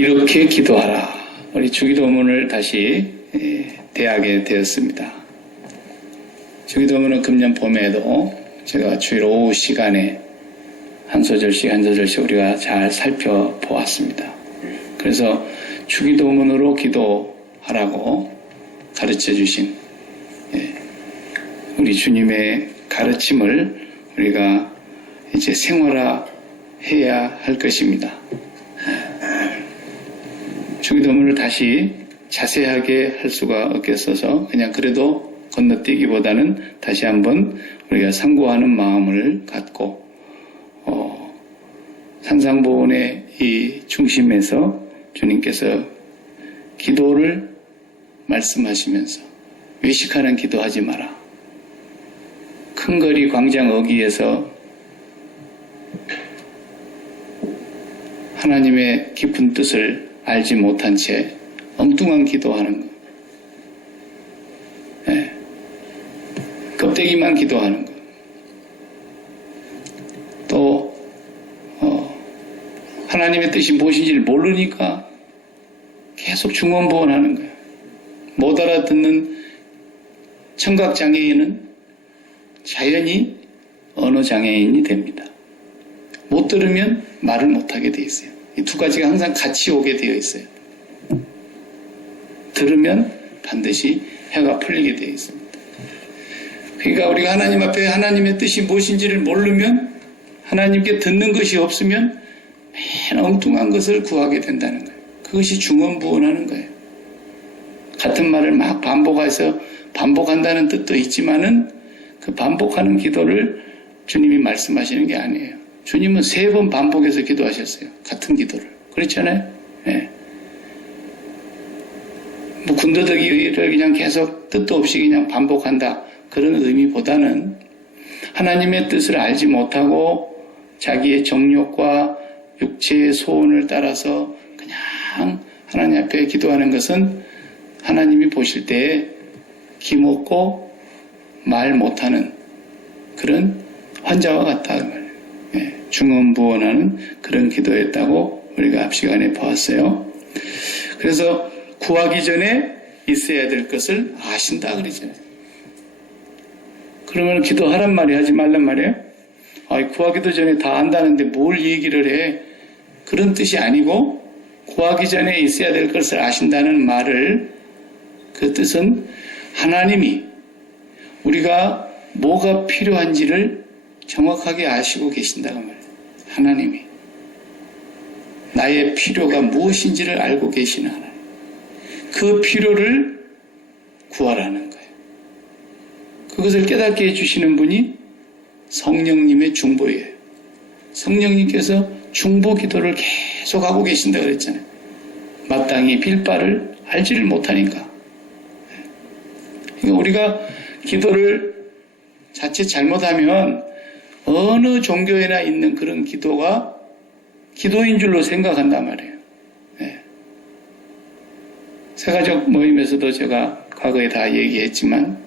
이렇게 기도하라. 우리 주기도문을 다시 대하게 되었습니다. 주기도문은 금년 봄에도 제가 주일 오후 시간에 한 소절씩 한 소절씩 우리가 잘 살펴보았습니다. 그래서 주기도문으로 기도하라고 가르쳐 주신 우리 주님의 가르침을 우리가 이제 생활화해야 할 것입니다. 주기도문을 다시 자세하게 할 수가 없겠어서 그냥 그래도 건너뛰기보다는 다시 한번 우리가 상고하는 마음을 갖고 산상보훈의 이 중심에서 주님께서 기도를 말씀하시면서 외식하는 기도하지 마라. 큰 거리 광장 어귀에서 하나님의 깊은 뜻을 알지 못한 채 엉뚱한 기도하는 것. 껍데기만 기도하는 것. 또 하나님의 뜻이 무엇인지를 모르니까 계속 중언부언하는 거예요. 못 알아듣는 청각장애인은 자연히 언어장애인이 됩니다. 못 들으면 말을 못하게 되어 있어요. 이 두 가지가 항상 같이 오게 되어 있어요. 들으면 반드시 해가 풀리게 되어 있습니다. 그러니까 우리가 하나님 앞에 하나님의 뜻이 무엇인지를 모르면 하나님께 듣는 것이 없으면 맨 엉뚱한 것을 구하게 된다는 거예요. 그것이 중언부언하는 거예요. 같은 말을 막 반복한다는 뜻도 있지만은 그 반복하는 기도를 주님이 말씀하시는 게 아니에요. 주님은 3번 반복해서 기도하셨어요. 같은 기도를. 그렇잖아요? 네. 뭐 군더더기를 그냥 계속 뜻도 없이 그냥 반복한다. 그런 의미보다는 하나님의 뜻을 알지 못하고 자기의 정욕과 육체의 소원을 따라서 그냥 하나님 앞에 기도하는 것은 하나님이 보실 때에 기먹고 말 못하는 그런 환자와 같다. 중언부언하는 그런 기도였다고 우리가 앞 시간에 보았어요. 그래서 구하기 전에 있어야 될 것을 아신다 그러잖아요. 그러면 기도하란 말이 하지 말란 말이에요? 구하기도 전에 다 안다는데 뭘 얘기를 해? 그런 뜻이 아니고 구하기 전에 있어야 될 것을 아신다는 말을 그 뜻은 하나님이 우리가 뭐가 필요한지를 정확하게 아시고 계신다고 말해요. 하나님이 나의 필요가 무엇인지를 알고 계시는 하나님. 그 필요를 구하라는 거예요. 그것을 깨닫게 해주시는 분이 성령님의 중보예요. 성령님께서 중보 기도를 계속 하고 계신다고 그랬잖아요. 마땅히 빌 바를 알지를 못하니까. 그러니까 우리가 기도를 자칫 잘못하면 어느 종교에나 있는 그런 기도가 기도인 줄로 생각한단 말이에요. 새가족 모임에서도 제가 과거에 다 얘기했지만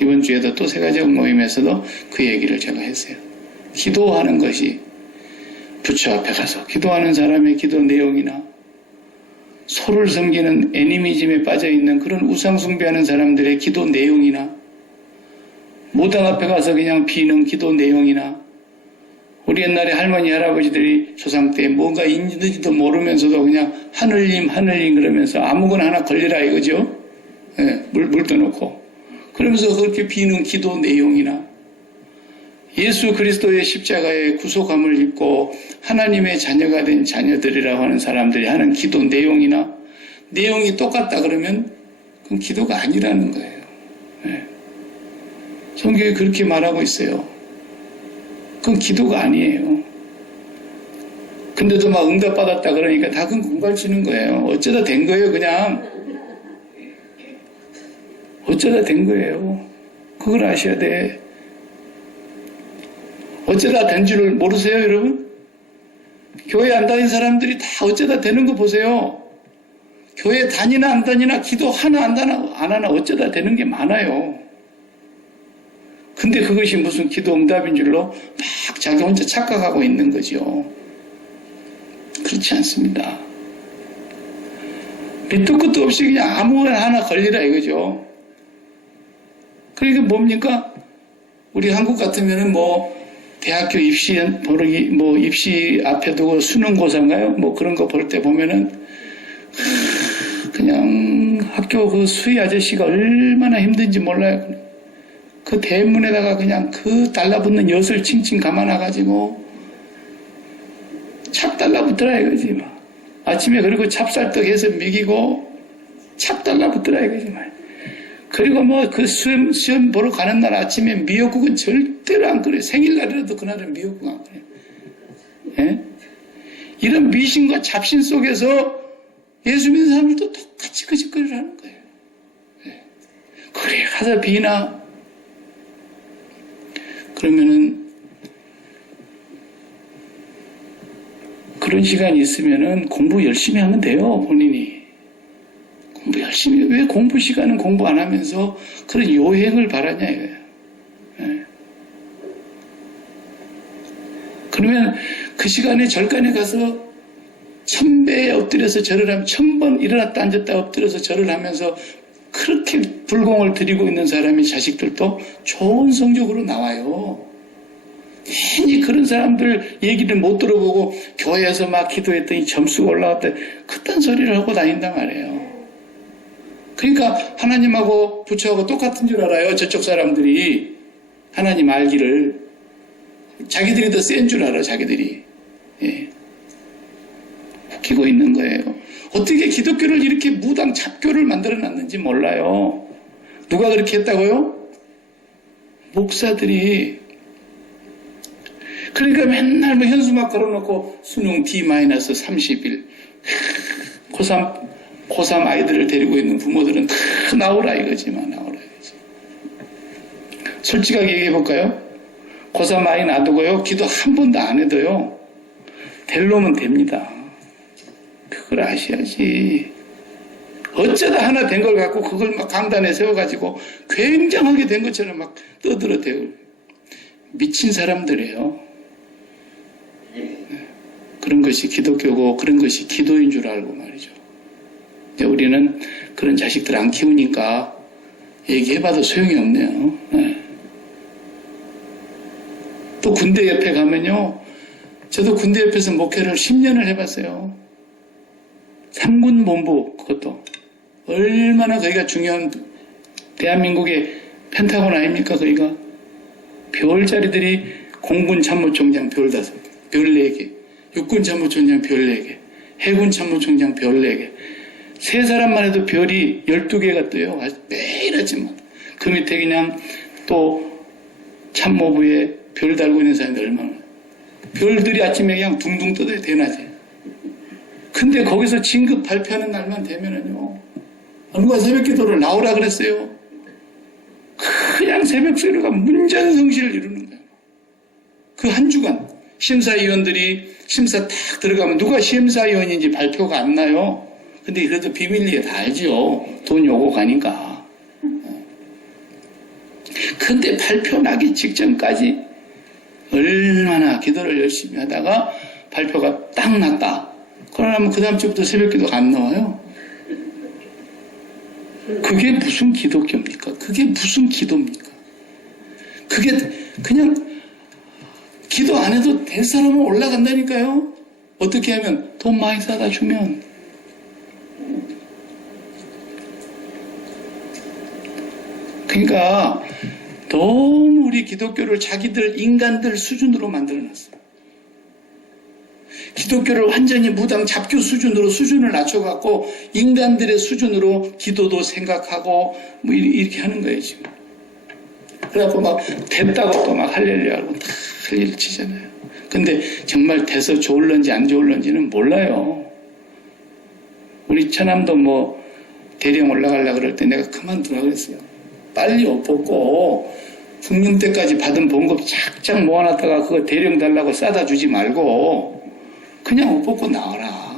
이번 주에도 또 새가족 모임에서도 그 얘기를 제가 했어요. 기도하는 것이 부처 앞에 가서 기도하는 사람의 기도 내용이나 소를 섬기는 애니미즘에 빠져있는 그런 우상 숭배하는 사람들의 기도 내용이나 무당 앞에 가서 그냥 비는 기도 내용이나 우리 옛날에 할머니 할아버지들이 조상 때 뭔가 있는지도 모르면서도 그냥 하늘님 그러면서 아무거나 하나 걸리라 이거죠. 물 떠놓고 그러면서 그렇게 비는 기도 내용이나 예수 그리스도의 십자가의 구속함을 입고 하나님의 자녀가 된 자녀들이라고 하는 사람들이 하는 기도 내용이나 내용이 똑같다 그러면 그건 기도가 아니라는 거예요. 성경에 그렇게 말하고 있어요. 그건 기도가 아니에요. 근데도 막 응답받았다 그러니까 다 그건 공갈치는 거예요. 어쩌다 된 거예요, 그냥. 어쩌다 된 거예요. 그걸 아셔야 돼. 어쩌다 된 줄을 모르세요, 여러분? 교회 안 다닌 사람들이 다 어쩌다 되는 거 보세요. 교회 다니나 안 다니나 기도 하나 안 하나 어쩌다 되는 게 많아요. 근데 그것이 무슨 기도 응답인 줄로 막 자기 혼자 착각하고 있는 거죠. 그렇지 않습니다. 밑도 끝도 없이 그냥 아무거나 하나 걸리라 이거죠. 그러니까 뭡니까? 우리 한국 같으면은 뭐 대학교 입시 보르기 뭐 입시 앞에 두고 수능고사인가요? 뭐 그런 거 볼 때 보면은 그냥 학교 그 수희 아저씨가 얼마나 힘든지 몰라요. 그 대문에다가 그냥 그 달라붙는 엿을 칭칭 감아놔가지고 찹 달라붙더라 이거지 막. 아침에 그리고 찹쌀떡 해서 먹이고 찹 달라붙더라 이거지 막. 그리고 뭐 그 시험 보러 가는 날 아침에 미역국은 절대로 안 끓여요. 생일날이라도 그날은 미역국 안 끓여요. 예? 이런 미신과 잡신 속에서 예수 믿는 사람들도 똑같이 그 짓거리를 하는 거예요. 예. 그래 가서 비나 그러면은 그런 시간이 있으면은 공부 열심히 하면 돼요. 본인이 공부 열심히 왜 공부 시간은 공부 안 하면서 그런 요행을 바라냐 이거예요. 예. 그러면 그 시간에 절간에 가서 1000배에 엎드려서 절을 하면 1000번 일어났다 앉았다 엎드려서 절을 하면서 그렇게 불공을 드리고 있는 사람의 자식들도 좋은 성적으로 나와요. 괜히 그런 사람들 얘기를 못 들어보고 교회에서 막 기도했더니 점수가 올라갔다 그딴 소리를 하고 다닌단 말이에요. 그러니까 하나님하고 부처하고 똑같은 줄 알아요. 저쪽 사람들이 하나님 알기를 자기들이 더 센 줄 알아. 자기들이 예. 웃기고 있는 거예요. 어떻게 기독교를 이렇게 무당 잡교를 만들어놨는지 몰라요. 누가 그렇게 했다고요? 목사들이. 그러니까 맨날 뭐 현수막 걸어놓고 수능 D-31 고3 아이들을 데리고 있는 부모들은 다 나오라 이거지만 나오라 이거지. 솔직하게 얘기해볼까요? 고3 아이 놔두고요. 기도 한 번도 안 해도요. 될 놈은 됩니다. 그걸 아셔야지. 어쩌다 하나 된 걸 갖고 그걸 막 강단에 세워가지고 굉장하게 된 것처럼 막 떠들어대고 미친 사람들이에요. 그런 것이 기독교고 그런 것이 기도인 줄 알고 말이죠. 우리는 그런 자식들 안 키우니까 얘기해봐도 소용이 없네요. 네. 또 군대 옆에 가면요. 저도 군대 옆에서 목회를 10년을 해봤어요. 3군 본부 그것도 얼마나 거기가 중요한 대한민국의 펜타곤 아닙니까? 거기가 별자리들이 공군 참모총장 별 5개, 별 4개, 육군 참모총장 별 4개, 해군 참모총장 별 4개. 세 사람만 해도 별이 12개가 떠요. 매일 아침만. 그 밑에 그냥 또 참모부에 별 달고 있는 사람들 얼마나. 별들이 아침에 그냥 둥둥 떠요. 대낮에. 근데 거기서 진급 발표하는 날만 되면은요. 누가 새벽 기도를 나오라 그랬어요. 그냥 새벽 소리가 문전성시를 이루는 거예요. 그 한 주간 심사위원들이 심사 딱 들어가면 누가 심사위원인지 발표가 안 나요. 근데 그래도 비밀리에 다 알죠. 돈 요구 가니까. 근데 발표 나기 직전까지 얼마나 기도를 열심히 하다가 발표가 딱 났다. 그러면 그 다음 주부터 새벽 기도가 안 나와요. 그게 무슨 기독교입니까? 그게 무슨 기도입니까? 그게 그냥 기도 안 해도 될 사람은 올라간다니까요. 어떻게 하면 돈 많이 사다 주면. 그러니까 너무 우리 기독교를 자기들 인간들 수준으로 만들어놨어요. 기독교를 완전히 무당 잡교 수준으로 수준을 낮춰갖고 인간들의 수준으로 기도도 생각하고 뭐 이렇게 하는 거예요 지금. 그래갖고 막 됐다고 또 막 할렐루야 하고 다 할렐루야 치잖아요. 근데 정말 돼서 좋을런지 안 좋을런지는 몰라요. 우리 처남도 뭐 대령 올라가려고 그럴 때 내가 그만두라 그랬어요. 빨리 옷 벗고 중년 때까지 받은 봉급 착착 모아놨다가 그거 대령 달라고 싸다 주지 말고 그냥 옷 벗고 나와라.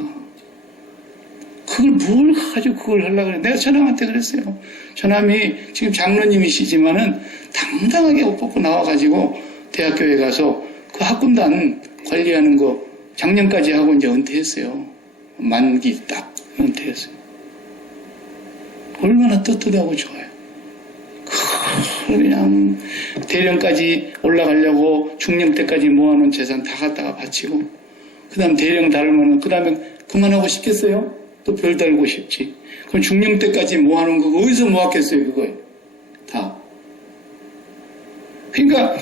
그걸 뭘 가지고 그걸 하려고 그래. 내가 처남한테 그랬어요. 처남이 지금 장로님이시지만은 당당하게 옷 벗고 나와가지고 대학교에 가서 그 학군단 관리하는 거 작년까지 하고 이제 은퇴했어요. 만기 딱 은퇴했어요. 얼마나 떳떳하고 좋아요. 그냥 대령까지 올라가려고 중령 때까지 모아놓은 재산 다 갖다가 바치고 그 다음 대령 달으면 그 다음에 그만하고 싶겠어요? 또 별 달고 싶지. 그럼 중령 때까지 모아놓은 거 어디서 모았겠어요? 그거에 다. 그러니까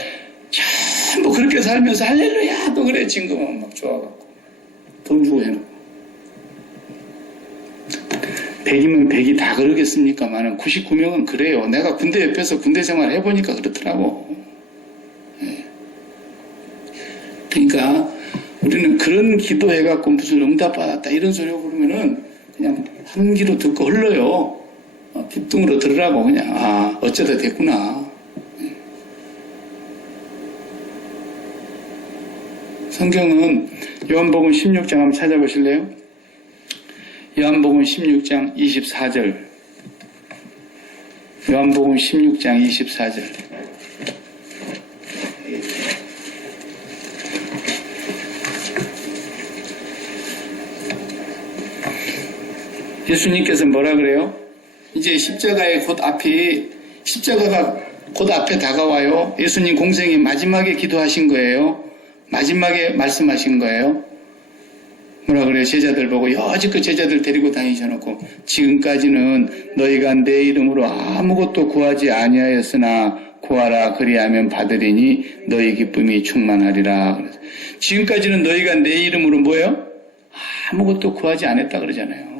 전부 그렇게 살면서 할렐루야 또 그래 진금은 막 좋아갖고 돈 주고 해놓고 100이면 100이 다 그러겠습니까만은 99명은 그래요. 내가 군대 옆에서 군대 생활 해보니까 그렇더라고. 네. 그러니까 우리는 그런 기도해갖고 무슨 응답받았다 이런 소리 부르면은 그냥 한 귀로 듣고 흘러요. 귓등으로 들으라고 그냥 어쩌다 됐구나. 네. 성경은 요한복음 16장 한번 찾아보실래요? 요한복음 16장 24절. 요한복음 16장 24절. 예수님께서 뭐라 그래요? 이제 십자가가 곧 앞에 다가와요. 예수님 공생의 마지막에 기도하신 거예요. 마지막에 말씀하신 거예요. 뭐라 그래요? 제자들 보고 여지껏 제자들 데리고 다니셔놓고 지금까지는 너희가 내 이름으로 아무것도 구하지 아니하였으나 구하라 그리하면 받으리니 너희 기쁨이 충만하리라. 지금까지는 너희가 내 이름으로 뭐예요? 아무것도 구하지 않았다 그러잖아요.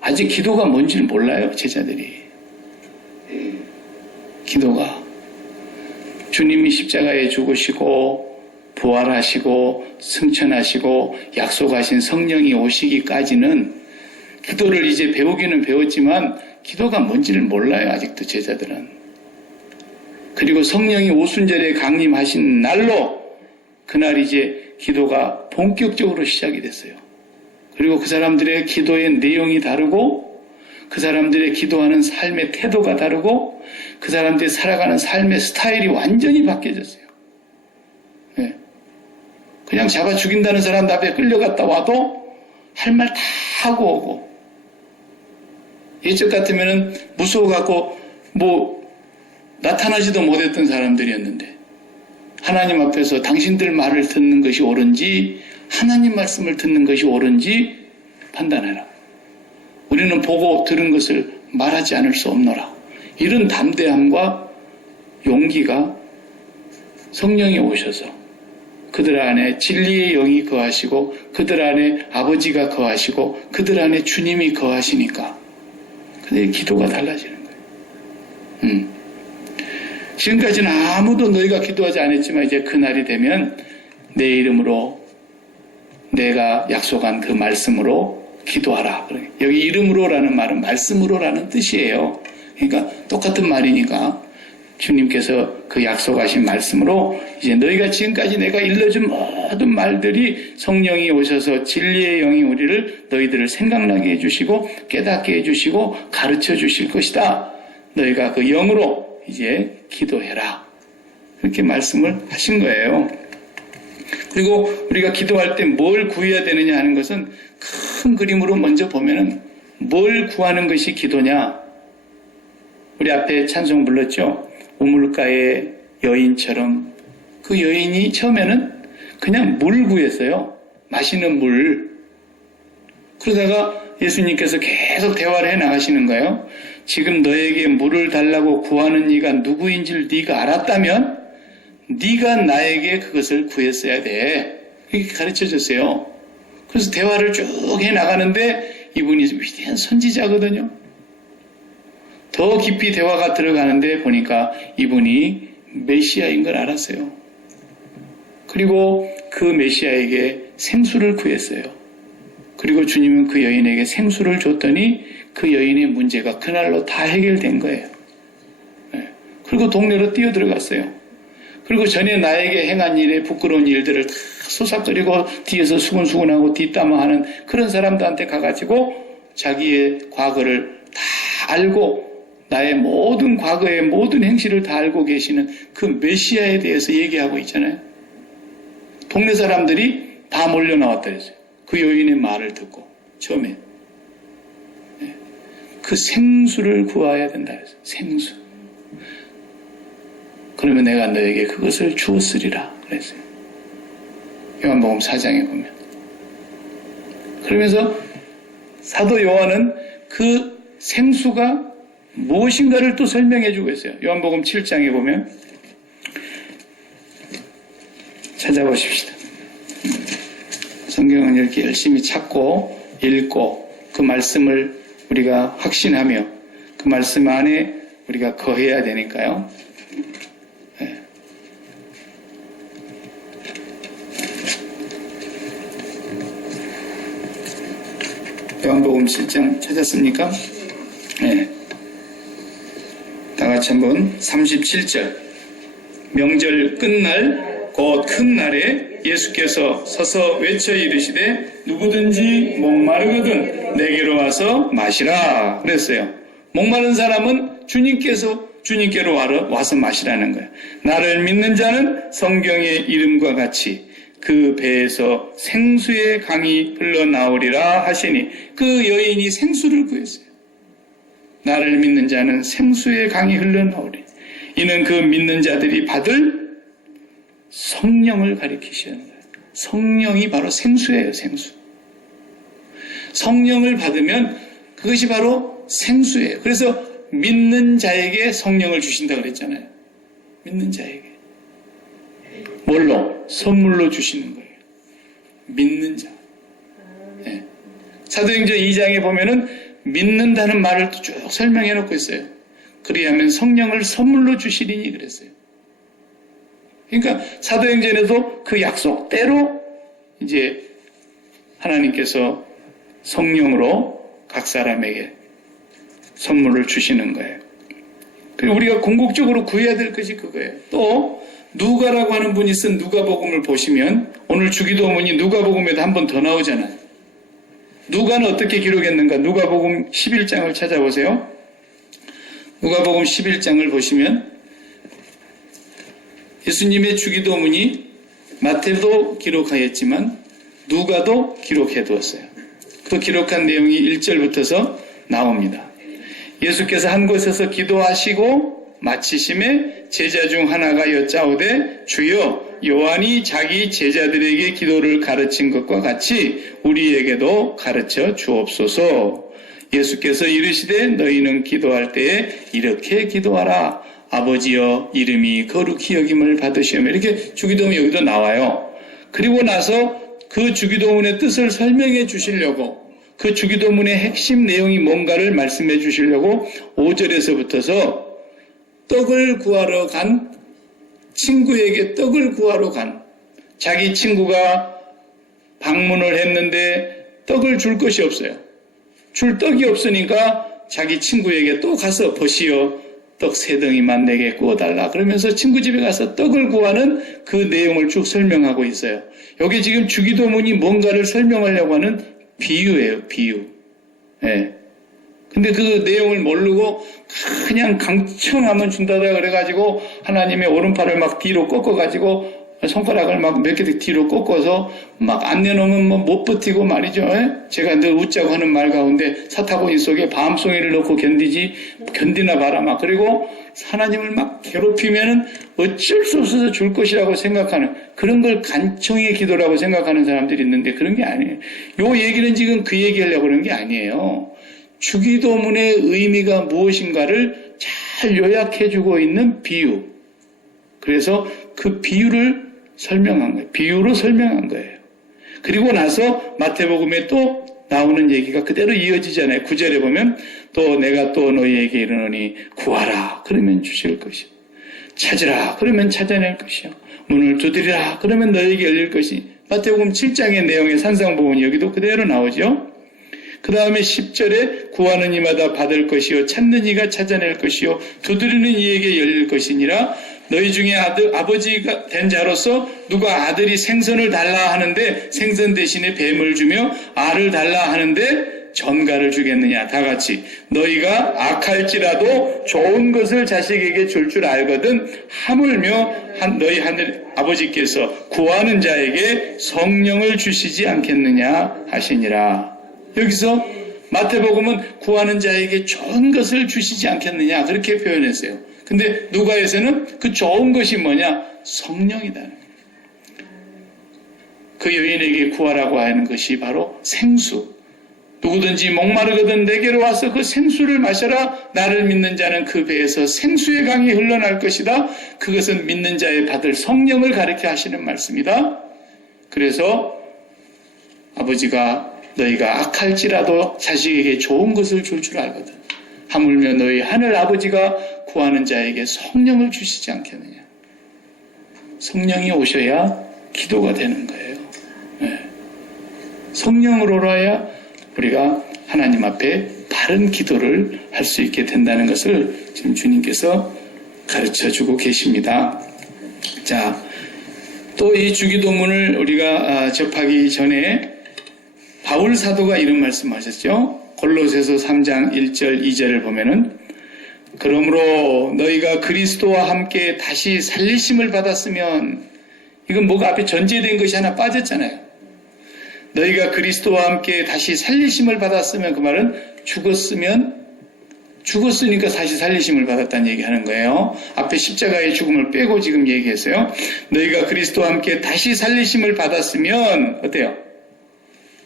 아직 기도가 뭔지를 몰라요, 제자들이. 기도가 주님이 십자가에 죽으시고 부활하시고 승천하시고 약속하신 성령이 오시기까지는 기도를 이제 배우기는 배웠지만 기도가 뭔지를 몰라요, 아직도 제자들은. 그리고 성령이 오순절에 강림하신 날로 그날 이제 기도가 본격적으로 시작이 됐어요. 그리고 그 사람들의 기도의 내용이 다르고 그 사람들의 기도하는 삶의 태도가 다르고 그 사람들이 살아가는 삶의 스타일이 완전히 바뀌어졌어요. 네. 그냥 잡아 죽인다는 사람 앞에 끌려갔다 와도 할 말 다 하고 오고 예적 같으면은 무서워갖고 나타나지도 못했던 사람들이었는데 하나님 앞에서 당신들 말을 듣는 것이 옳은지 하나님 말씀을 듣는 것이 옳은지 판단해라. 우리는 보고 들은 것을 말하지 않을 수 없노라. 이런 담대함과 용기가 성령이 오셔서 그들 안에 진리의 영이 거하시고 그들 안에 아버지가 거하시고 그들 안에 주님이 거하시니까 그들의 기도가 달라지는 거예요. 지금까지는 아무도 너희가 기도하지 않았지만 이제 그날이 되면 내 이름으로 내가 약속한 그 말씀으로 기도하라. 여기 이름으로라는 말은 말씀으로라는 뜻이에요. 그러니까 똑같은 말이니까 주님께서 그 약속하신 말씀으로 이제 너희가 지금까지 내가 일러준 모든 말들이 성령이 오셔서 진리의 영이 우리를 너희들을 생각나게 해주시고 깨닫게 해주시고 가르쳐 주실 것이다. 너희가 그 영으로 이제 기도해라. 그렇게 말씀을 하신 거예요. 그리고 우리가 기도할 때 뭘 구해야 되느냐 하는 것은 큰 그림으로 먼저 보면은 뭘 구하는 것이 기도냐. 우리 앞에 찬송 불렀죠. 우물가의 여인처럼 그 여인이 처음에는 그냥 물 구했어요. 마시는 물. 그러다가 예수님께서 계속 대화를 해 나가시는 거예요. 지금 너에게 물을 달라고 구하는 이가 누구인지를 네가 알았다면 네가 나에게 그것을 구했어야 돼. 이렇게 가르쳐줬어요. 그래서 대화를 쭉 해 나가는데 이분이 위대한 선지자거든요. 더 깊이 대화가 들어가는데 보니까 이분이 메시아인 걸 알았어요. 그리고 그 메시아에게 생수를 구했어요. 그리고 주님은 그 여인에게 생수를 줬더니 그 여인의 문제가 그날로 다 해결된 거예요. 그리고 동네로 뛰어들어갔어요. 그리고 전에 나에게 행한 일에 부끄러운 일들을 다 소삭거리고 뒤에서 수근수근하고 뒷담화하는 그런 사람들한테 가가지고 자기의 과거를 다 알고 나의 모든 과거의 모든 행실을 다 알고 계시는 그 메시아에 대해서 얘기하고 있잖아요. 동네 사람들이 다 몰려 나왔다 그랬어요. 그 여인의 말을 듣고 처음에. 그 생수를 구하여야 된다 했어요. 생수. 그러면 내가 너에게 그것을 주었으리라 그랬어요. 요한복음 4장에 보면. 그러면서 사도 요한은 그 생수가 무엇인가를 또 설명해 주고 있어요. 요한복음 7장에 보면 찾아보십시다. 성경은 이렇게 열심히 찾고 읽고 그 말씀을 우리가 확신하며 그 말씀 안에 우리가 거해야 되니까요. 네. 요한복음 7장 찾았습니까? 네. 다 같이 한번 37절. 명절 끝날 곧 큰 날에 예수께서 서서 외쳐 이르시되 누구든지 목마르거든 내게로 와서 마시라 그랬어요. 목마른 사람은 주님께로 와서 마시라는 거예요. 나를 믿는 자는 성경의 이름과 같이 그 배에서 생수의 강이 흘러나오리라 하시니 그 여인이 생수를 구했어요. 나를 믿는 자는 생수의 강이 흘러나오리. 이는 그 믿는 자들이 받을 성령을 가리키시는 거예요. 성령이 바로 생수예요, 생수. 성령을 받으면 그것이 바로 생수예요. 그래서 믿는 자에게 성령을 주신다고 그랬잖아요. 믿는 자에게. 뭘로? 선물로 주시는 거예요. 믿는 자. 네. 사도행전 2장에 보면은 믿는다는 말을 쭉 설명해 놓고 있어요. 그리하면 성령을 선물로 주시리니 그랬어요. 그러니까 사도행전에도 그 약속대로 이제 하나님께서 성령으로 각 사람에게 선물을 주시는 거예요. 그리고 우리가 궁극적으로 구해야 될 것이 그거예요. 또 누가라고 하는 분이 쓴 누가복음을 보시면 오늘 주기도문이 누가복음에도 한 번 더 나오잖아요. 누가는 어떻게 기록했는가? 누가복음 11장을 찾아보세요. 누가복음 11장을 보시면 예수님의 주기도문이 마태도 기록하였지만 누가도 기록해두었어요. 그 기록한 내용이 1절부터서 나옵니다. 예수께서 한 곳에서 기도하시고 마치심에 제자 중 하나가 여짜오되 주여 요한이 자기 제자들에게 기도를 가르친 것과 같이 우리에게도 가르쳐 주옵소서. 예수께서 이르시되 너희는 기도할 때에 이렇게 기도하라. 아버지여 이름이 거룩히 여김을 받으시오며. 이렇게 주기도문이 여기도 나와요. 그리고 나서 그 주기도문의 뜻을 설명해 주시려고 그 주기도문의 핵심 내용이 뭔가를 말씀해 주시려고 5절에서부터서 떡을 구하러 간 친구에게 떡을 구하러 간 자기 친구가 방문을 했는데 떡을 줄 것이 없어요. 줄 떡이 없으니까 자기 친구에게 또 가서 보시오 떡 3덩이만 내게 구워달라 그러면서 친구 집에 가서 떡을 구하는 그 내용을 쭉 설명하고 있어요. 여기 지금 주기도문이 뭔가를 설명하려고 하는 비유예요. 비유. 예. 근데 그 내용을 모르고 그냥 강청하면 준다다 그래가지고 하나님의 오른팔을 막 뒤로 꺾어가지고 손가락을 막 몇 개 뒤로 꺾어서 막 안 내놓으면 뭐 못 버티고 말이죠. 예? 제가 늘 웃자고 하는 말 가운데 사타구니 속에 밤송이를 넣고 견디나 봐라 막 그리고 하나님을 막 괴롭히면은 어쩔 수 없어서 줄 것이라고 생각하는 그런 걸 간청의 기도라고 생각하는 사람들이 있는데 그런 게 아니에요. 요 얘기는 지금 그 얘기하려고 그러는 게 아니에요. 주기도문의 의미가 무엇인가를 잘 요약해주고 있는 비유. 그래서 그 비유를 설명한 거예요. 비유로 설명한 거예요. 그리고 나서 마태복음에 또 나오는 얘기가 그대로 이어지잖아요. 9절에 보면 또 내가 또 너희에게 이르노니 구하라 그러면 주실 것이요. 찾으라 그러면 찾아낼 것이요. 문을 두드리라 그러면 너희에게 열릴 것이. 마태복음 7장의 내용의 산상보훈이 여기도 그대로 나오죠. 그 다음에 10절에 구하는 이마다 받을 것이요 찾는 이가 찾아낼 것이요 두드리는 이에게 열릴 것이니라. 너희 중에 아버지가 된 자로서 누가 아들이 생선을 달라 하는데 생선 대신에 뱀을 주며 알을 달라 하는데 전갈을 주겠느냐. 다 같이 너희가 악할지라도 좋은 것을 자식에게 줄 줄 알거든 하물며 너희 하늘 아버지께서 구하는 자에게 성령을 주시지 않겠느냐 하시니라. 여기서 마태복음은 구하는 자에게 좋은 것을 주시지 않겠느냐 그렇게 표현했어요. 근데 누가에서는 그 좋은 것이 뭐냐? 성령이다. 그 여인에게 구하라고 하는 것이 바로 생수. 누구든지 목마르거든 내게로 와서 그 생수를 마셔라. 나를 믿는 자는 그 배에서 생수의 강이 흘러날 것이다. 그것은 믿는 자의 받을 성령을 가리켜 하시는 말씀이다. 그래서 아버지가 너희가 악할지라도 자식에게 좋은 것을 줄 줄 알거든. 하물며 너희 하늘 아버지가 구하는 자에게 성령을 주시지 않겠느냐. 성령이 오셔야 기도가 되는 거예요. 네. 성령으로라야 우리가 하나님 앞에 바른 기도를 할 수 있게 된다는 것을 지금 주님께서 가르쳐주고 계십니다. 자, 또 이 주기도문을 우리가 접하기 전에 바울 사도가 이런 말씀하셨죠. 골로새서 3장 1절 2절을 보면은 그러므로 너희가 그리스도와 함께 다시 살리심을 받았으면, 이건 뭐가 앞에 전제된 것이 하나 빠졌잖아요. 너희가 그리스도와 함께 다시 살리심을 받았으면, 그 말은 죽었으니까 다시 살리심을 받았다는 얘기하는 거예요. 앞에 십자가의 죽음을 빼고 지금 얘기했어요. 너희가 그리스도와 함께 다시 살리심을 받았으면 어때요?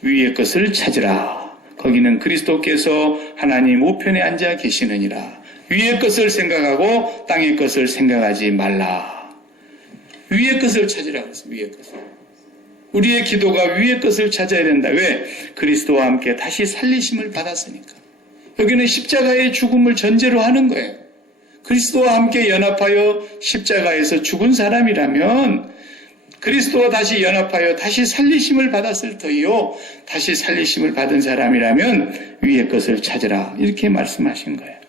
위의 것을 찾으라. 거기는 그리스도께서 하나님 우편에 앉아 계시느니라. 위의 것을 생각하고 땅의 것을 생각하지 말라. 위의 것을 찾으라 그랬어요. 위의 것을. 우리의 기도가 위의 것을 찾아야 된다. 왜? 그리스도와 함께 다시 살리심을 받았으니까. 여기는 십자가의 죽음을 전제로 하는 거예요. 그리스도와 함께 연합하여 십자가에서 죽은 사람이라면 그리스도와 다시 연합하여 다시 살리심을 받았을 터이요. 다시 살리심을 받은 사람이라면 위의 것을 찾으라. 이렇게 말씀하신 거예요.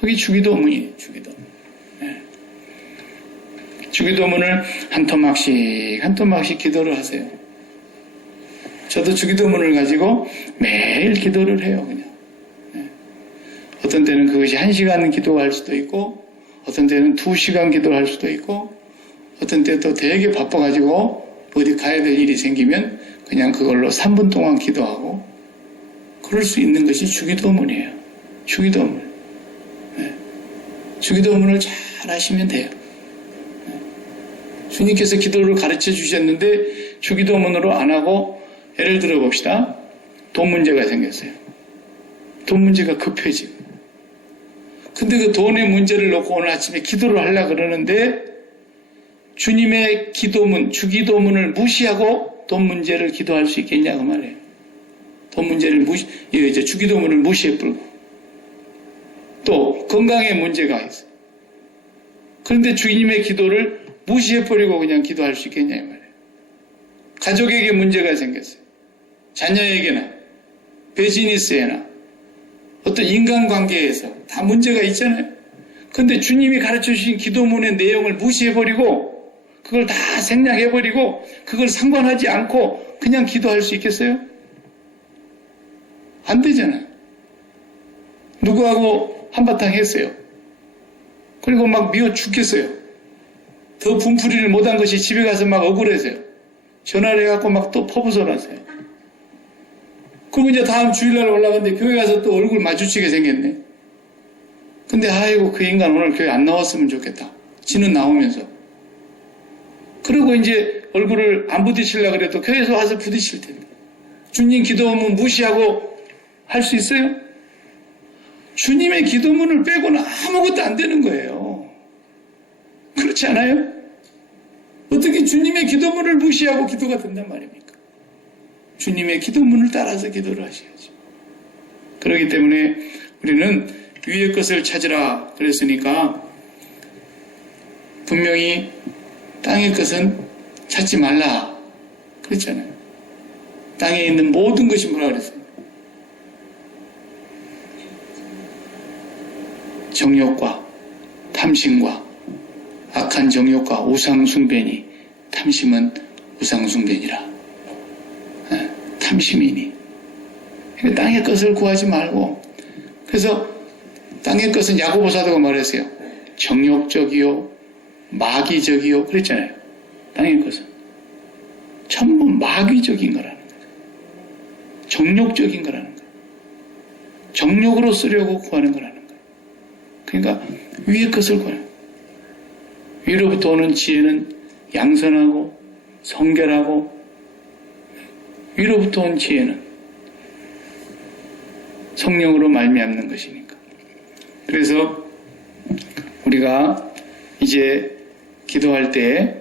거기 주기도문이에요. 주기도문. 네. 주기도문을 한 토막씩 기도를 하세요. 저도 주기도문을 가지고 매일 기도를 해요. 그냥. 네. 어떤 때는 그것이 1시간 기도할 수도 있고 어떤 때는 2시간 기도할 수도 있고 어떤 때 또 되게 바빠가지고 어디 가야 될 일이 생기면 그냥 그걸로 3분 동안 기도하고 그럴 수 있는 것이 주기도문이에요. 주기도문. 네. 주기도문을 잘 하시면 돼요. 네. 주님께서 기도를 가르쳐 주셨는데 주기도문으로 안 하고 예를 들어 봅시다. 돈 문제가 생겼어요. 돈 문제가 급해지고. 근데 그 돈의 문제를 놓고 오늘 아침에 기도를 하려고 그러는데 주님의 기도문, 주기도문을 무시하고 돈 문제를 기도할 수 있겠냐고 말이에요. 돈 문제를 이제 주기도문을 무시해버리고. 또 건강에 문제가 있어요. 그런데 주님의 기도를 무시해버리고 그냥 기도할 수 있겠냐 이 말이에요. 가족에게 문제가 생겼어요. 자녀에게나 비즈니스에나 어떤 인간관계에서 다 문제가 있잖아요. 그런데 주님이 가르쳐 주신 기도문의 내용을 무시해버리고 그걸 다 생략해버리고 그걸 상관하지 않고 그냥 기도할 수 있겠어요? 안 되잖아요. 누구하고 한바탕 했어요. 그리고 막 미워 죽겠어요. 더 분풀이를 못한 것이 집에 가서 막 억울해서요. 전화를 해갖고 막 또 퍼부설하세요. 그럼 이제 다음 주일날 올라갔는데 교회 가서 또 얼굴 마주치게 생겼네. 근데 아이고 그 인간 오늘 교회 안 나왔으면 좋겠다. 지는 나오면서. 그리고 이제 얼굴을 안 부딪히려고 그래도 교회에서 와서 부딪힐 텐데. 주님 기도문 무시하고 할 수 있어요? 주님의 기도문을 빼고는 아무것도 안 되는 거예요. 그렇지 않아요? 어떻게 주님의 기도문을 무시하고 기도가 된단 말입니까? 주님의 기도문을 따라서 기도를 하셔야죠. 그렇기 때문에 우리는 위의 것을 찾으라 그랬으니까 분명히 땅의 것은 찾지 말라 그랬잖아요. 땅에 있는 모든 것이 뭐라 그랬어요? 정욕과 탐심과 악한 정욕과 우상숭배니 탐심은 우상숭배니라. 탐심이니. 땅의 것을 구하지 말고. 그래서 땅의 것은 야고보 사도가 말했어요. 정욕적이요 마귀적이요 그랬잖아요. 땅의 것은 전부 마귀적인 거라는 거예요. 정욕적인 거라는 거예요. 정욕으로 쓰려고 구하는 거라는 거예요. 그러니까 위의 것을 구하는 거예요. 위로부터 오는 지혜는 양선하고 성결하고, 위로부터 온 지혜는 성령으로 말미암는 것이니까. 그래서 우리가 이제 기도할 때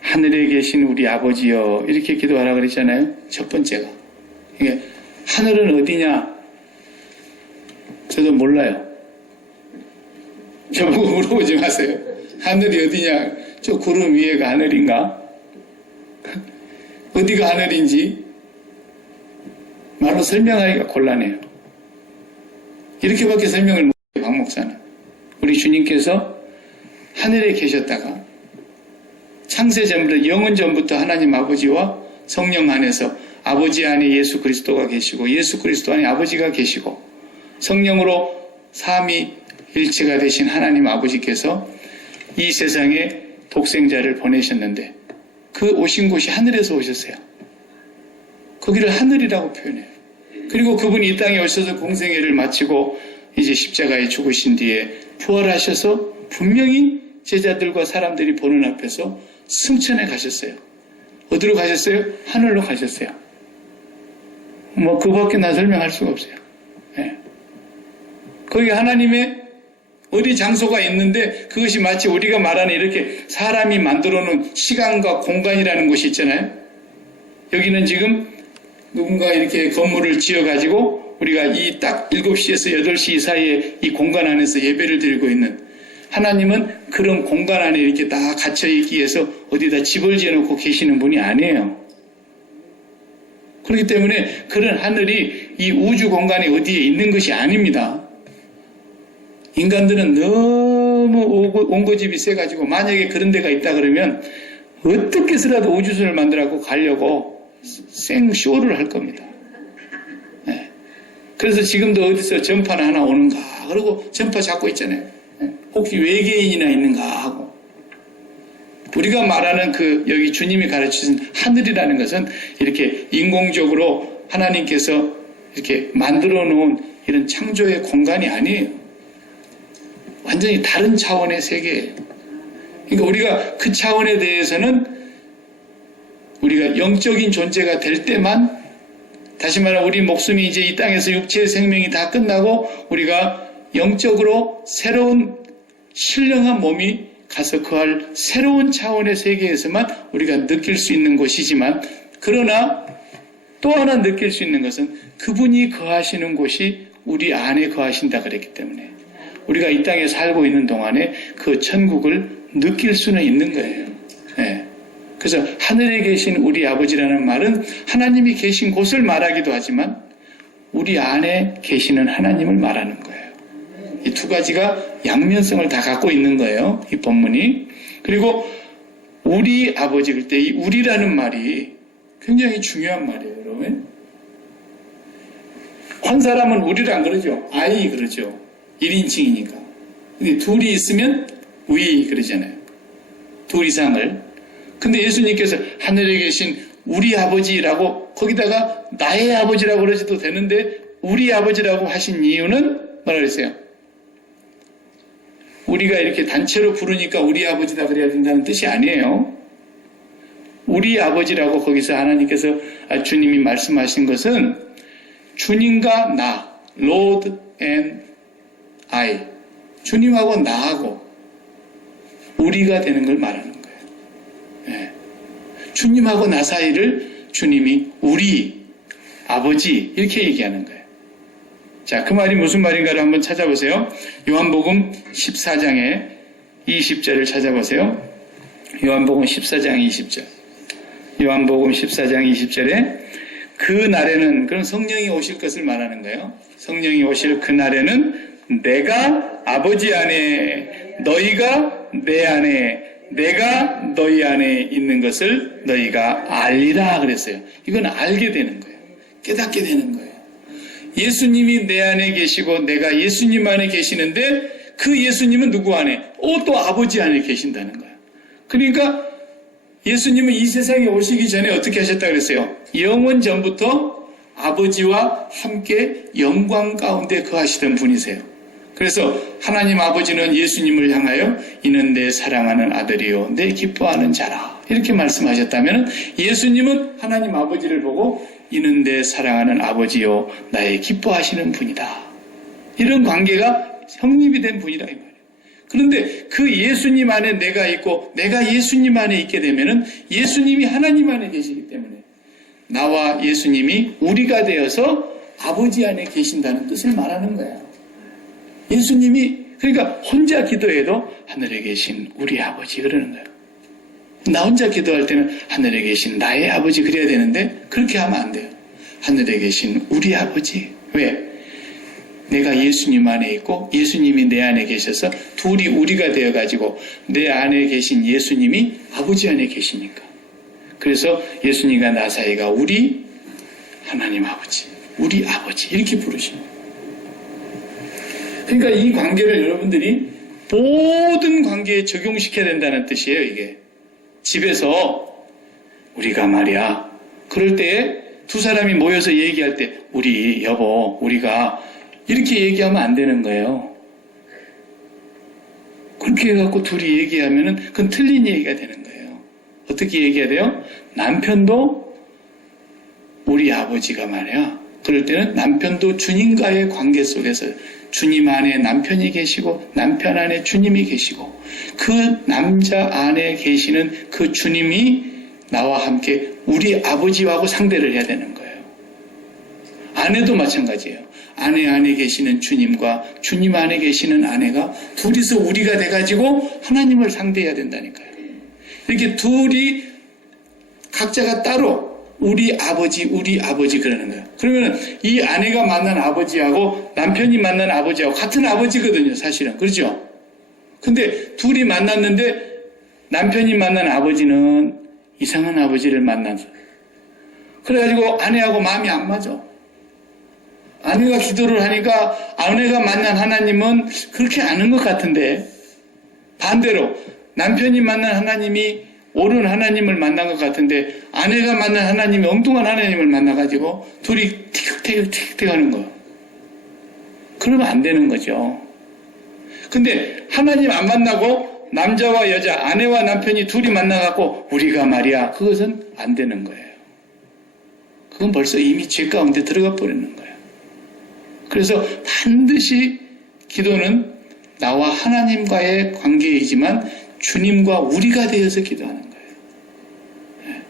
하늘에 계신 우리 아버지여 이렇게 기도하라 그랬잖아요. 첫 번째가. 이게 하늘은 어디냐? 저도 몰라요. 저보고 물어보지 마세요. 하늘이 어디냐? 저 구름 위에가 하늘인가? 어디가 하늘인지 말로 설명하기가 곤란해요. 이렇게밖에 설명을 못해요, 박 목사는. 우리 주님께서 하늘에 계셨다가 창세 전부터, 영원 전부터 하나님 아버지와 성령 안에서 아버지 안에 예수 그리스도가 계시고 예수 그리스도 안에 아버지가 계시고 성령으로 삼위일체가 되신 하나님 아버지께서 이 세상에 독생자를 보내셨는데 그 오신 곳이 하늘에서 오셨어요. 거기를 하늘이라고 표현해요. 그리고 그분이 이 땅에 오셔서 공생애를 마치고 이제 십자가에 죽으신 뒤에 부활하셔서 분명히 제자들과 사람들이 보는 앞에서 승천해 가셨어요. 어디로 가셨어요? 하늘로 가셨어요. 뭐 그밖에 난 설명할 수가 없어요. 네. 거기 하나님의 어디 장소가 있는데 그것이 마치 우리가 말하는 이렇게 사람이 만들어 놓은 시간과 공간이라는 곳이 있잖아요. 여기는 지금 누군가 이렇게 건물을 지어가지고 우리가 이 딱 7시에서 8시 사이에 이 공간 안에서 예배를 드리고 있는, 하나님은 그런 공간 안에 이렇게 다 갇혀있기 위해서 어디다 집을 지어놓고 계시는 분이 아니에요. 그렇기 때문에 그런 하늘이 이 우주 공간에 어디에 있는 것이 아닙니다. 인간들은 너무 온고집이 세가지고 만약에 그런 데가 있다 그러면 어떻게 해서라도 우주선을 만들어갖고 가려고 생쇼를 할 겁니다. 네. 그래서 지금도 어디서 전파나 하나 오는가 그러고 전파 잡고 있잖아요. 네. 혹시 외계인이나 있는가 하고. 우리가 말하는 그 여기 주님이 가르치신 하늘이라는 것은 이렇게 인공적으로 하나님께서 이렇게 만들어 놓은 이런 창조의 공간이 아니에요. 완전히 다른 차원의 세계예요. 그러니까 우리가 그 차원에 대해서는 우리가 영적인 존재가 될 때만, 다시 말하면 우리 목숨이 이제 이 땅에서 육체의 생명이 다 끝나고 우리가 영적으로 새로운 신령한 몸이 가서 거할 새로운 차원의 세계에서만 우리가 느낄 수 있는 것이지만, 그러나 또 하나 느낄 수 있는 것은 그분이 거하시는 곳이 우리 안에 거하신다 그랬기 때문에 우리가 이 땅에 살고 있는 동안에 그 천국을 느낄 수는 있는 거예요. 네. 그래서 하늘에 계신 우리 아버지라는 말은 하나님이 계신 곳을 말하기도 하지만 우리 안에 계시는 하나님을 말하는 거예요. 이 두 가지가 양면성을 다 갖고 있는 거예요. 이 본문이. 그리고 우리 아버지, 그럴 때 이 우리라는 말이 굉장히 중요한 말이에요, 여러분. 한 사람은 우리란 그러죠. I 그러죠. 1인칭이니까. 근데 둘이 있으면 we 그러잖아요. 둘 이상을. 근데 예수님께서 하늘에 계신 우리 아버지라고 거기다가 나의 아버지라고 그러지도 되는데 우리 아버지라고 하신 이유는 뭐라 그랬어요? 우리가 이렇게 단체로 부르니까 우리 아버지다 그래야 된다는 뜻이 아니에요. 우리 아버지라고 거기서 하나님께서 주님이 말씀하신 것은 주님과 나, Lord and I, 주님하고 나하고 우리가 되는 걸 말하는 거예요. 네. 주님하고 나 사이를 주님이 우리 아버지 이렇게 얘기하는 거예요. 자, 그 말이 무슨 말인가를 한번 찾아보세요. 요한복음 14장의 20절을 찾아보세요. 요한복음 14장 20절. 요한복음 14장 20절에 그 날에는, 그런 성령이 오실 것을 말하는 거예요. 성령이 오실 그 날에는 내가 아버지 안에, 너희가 내 안에, 내가 너희 안에 있는 것을 너희가 알리라 그랬어요. 이건 알게 되는 거예요. 깨닫게 되는 거예요. 예수님이 내 안에 계시고 내가 예수님 안에 계시는데 그 예수님은 누구 안에? 또 아버지 안에 계신다는 거예요. 그러니까 예수님은 이 세상에 오시기 전에 어떻게 하셨다 그랬어요? 영원 전부터 아버지와 함께 영광 가운데 거하시던 분이세요. 그래서 하나님 아버지는 예수님을 향하여 이는 내 사랑하는 아들이요 내 기뻐하는 자라 이렇게 말씀하셨다면 예수님은 하나님 아버지를 보고 이는 내 사랑하는 아버지요 나의 기뻐하시는 분이다. 이런 관계가 성립이 된 분이다 이 말이에요. 그런데 그 예수님 안에 내가 있고 내가 예수님 안에 있게 되면은 예수님이 하나님 안에 계시기 때문에 나와 예수님이 우리가 되어서 아버지 안에 계신다는 뜻을 말하는 거예요. 예수님이 그러니까 혼자 기도해도 하늘에 계신 우리 아버지 그러는 거예요. 나 혼자 기도할 때는 하늘에 계신 나의 아버지 그래야 되는데 그렇게 하면 안 돼요. 하늘에 계신 우리 아버지. 왜? 내가 예수님 안에 있고 예수님이 내 안에 계셔서 둘이 우리가 되어가지고 내 안에 계신 예수님이 아버지 안에 계시니까. 그래서 예수님과 나 사이가 우리 하나님 아버지, 우리 아버지 이렇게 부르십니다. 그러니까 이 관계를 여러분들이 모든 관계에 적용시켜야 된다는 뜻이에요. 이게 집에서 우리가 말이야 그럴 때에 두 사람이 모여서 얘기할 때 우리 여보 우리가 이렇게 얘기하면 안 되는 거예요. 그렇게 해갖고 둘이 얘기하면은 그건 틀린 얘기가 되는 거예요. 어떻게 얘기해야 돼요? 남편도 우리 아버지가 말이야. 그럴 때는 남편도 주님과의 관계 속에서 주님 안에 남편이 계시고 남편 안에 주님이 계시고 그 남자 안에 계시는 그 주님이 나와 함께 우리 아버지하고 상대를 해야 되는 거예요. 아내도 마찬가지예요. 아내 안에 계시는 주님과 주님 안에 계시는 아내가 둘이서 우리가 돼가지고 하나님을 상대해야 된다니까요. 이렇게 둘이 각자가 따로 우리 아버지 그러는 거예요. 그러면 이 아내가 만난 아버지하고 남편이 만난 아버지하고 같은 아버지거든요, 사실은. 그렇죠? 근데 둘이 만났는데 남편이 만난 아버지는 이상한 아버지를 만나서 그래가지고 아내하고 마음이 안 맞아. 아내가 기도를 하니까 아내가 만난 하나님은 그렇게 아는 것 같은데 반대로 남편이 만난 하나님이 옳은 하나님을 만난 것 같은데 아내가 만난 하나님이 엉뚱한 하나님을 만나가지고 둘이 티격태격 하는 거예요. 그러면 안 되는 거죠. 근데 하나님 안 만나고 남자와 여자, 아내와 남편이 둘이 만나갖고 우리가 말이야 그것은 안 되는 거예요. 그건 벌써 이미 죄 가운데 들어가 버리는 거예요. 그래서 반드시 기도는 나와 하나님과의 관계이지만 주님과 우리가 되어서 기도하는 거예요.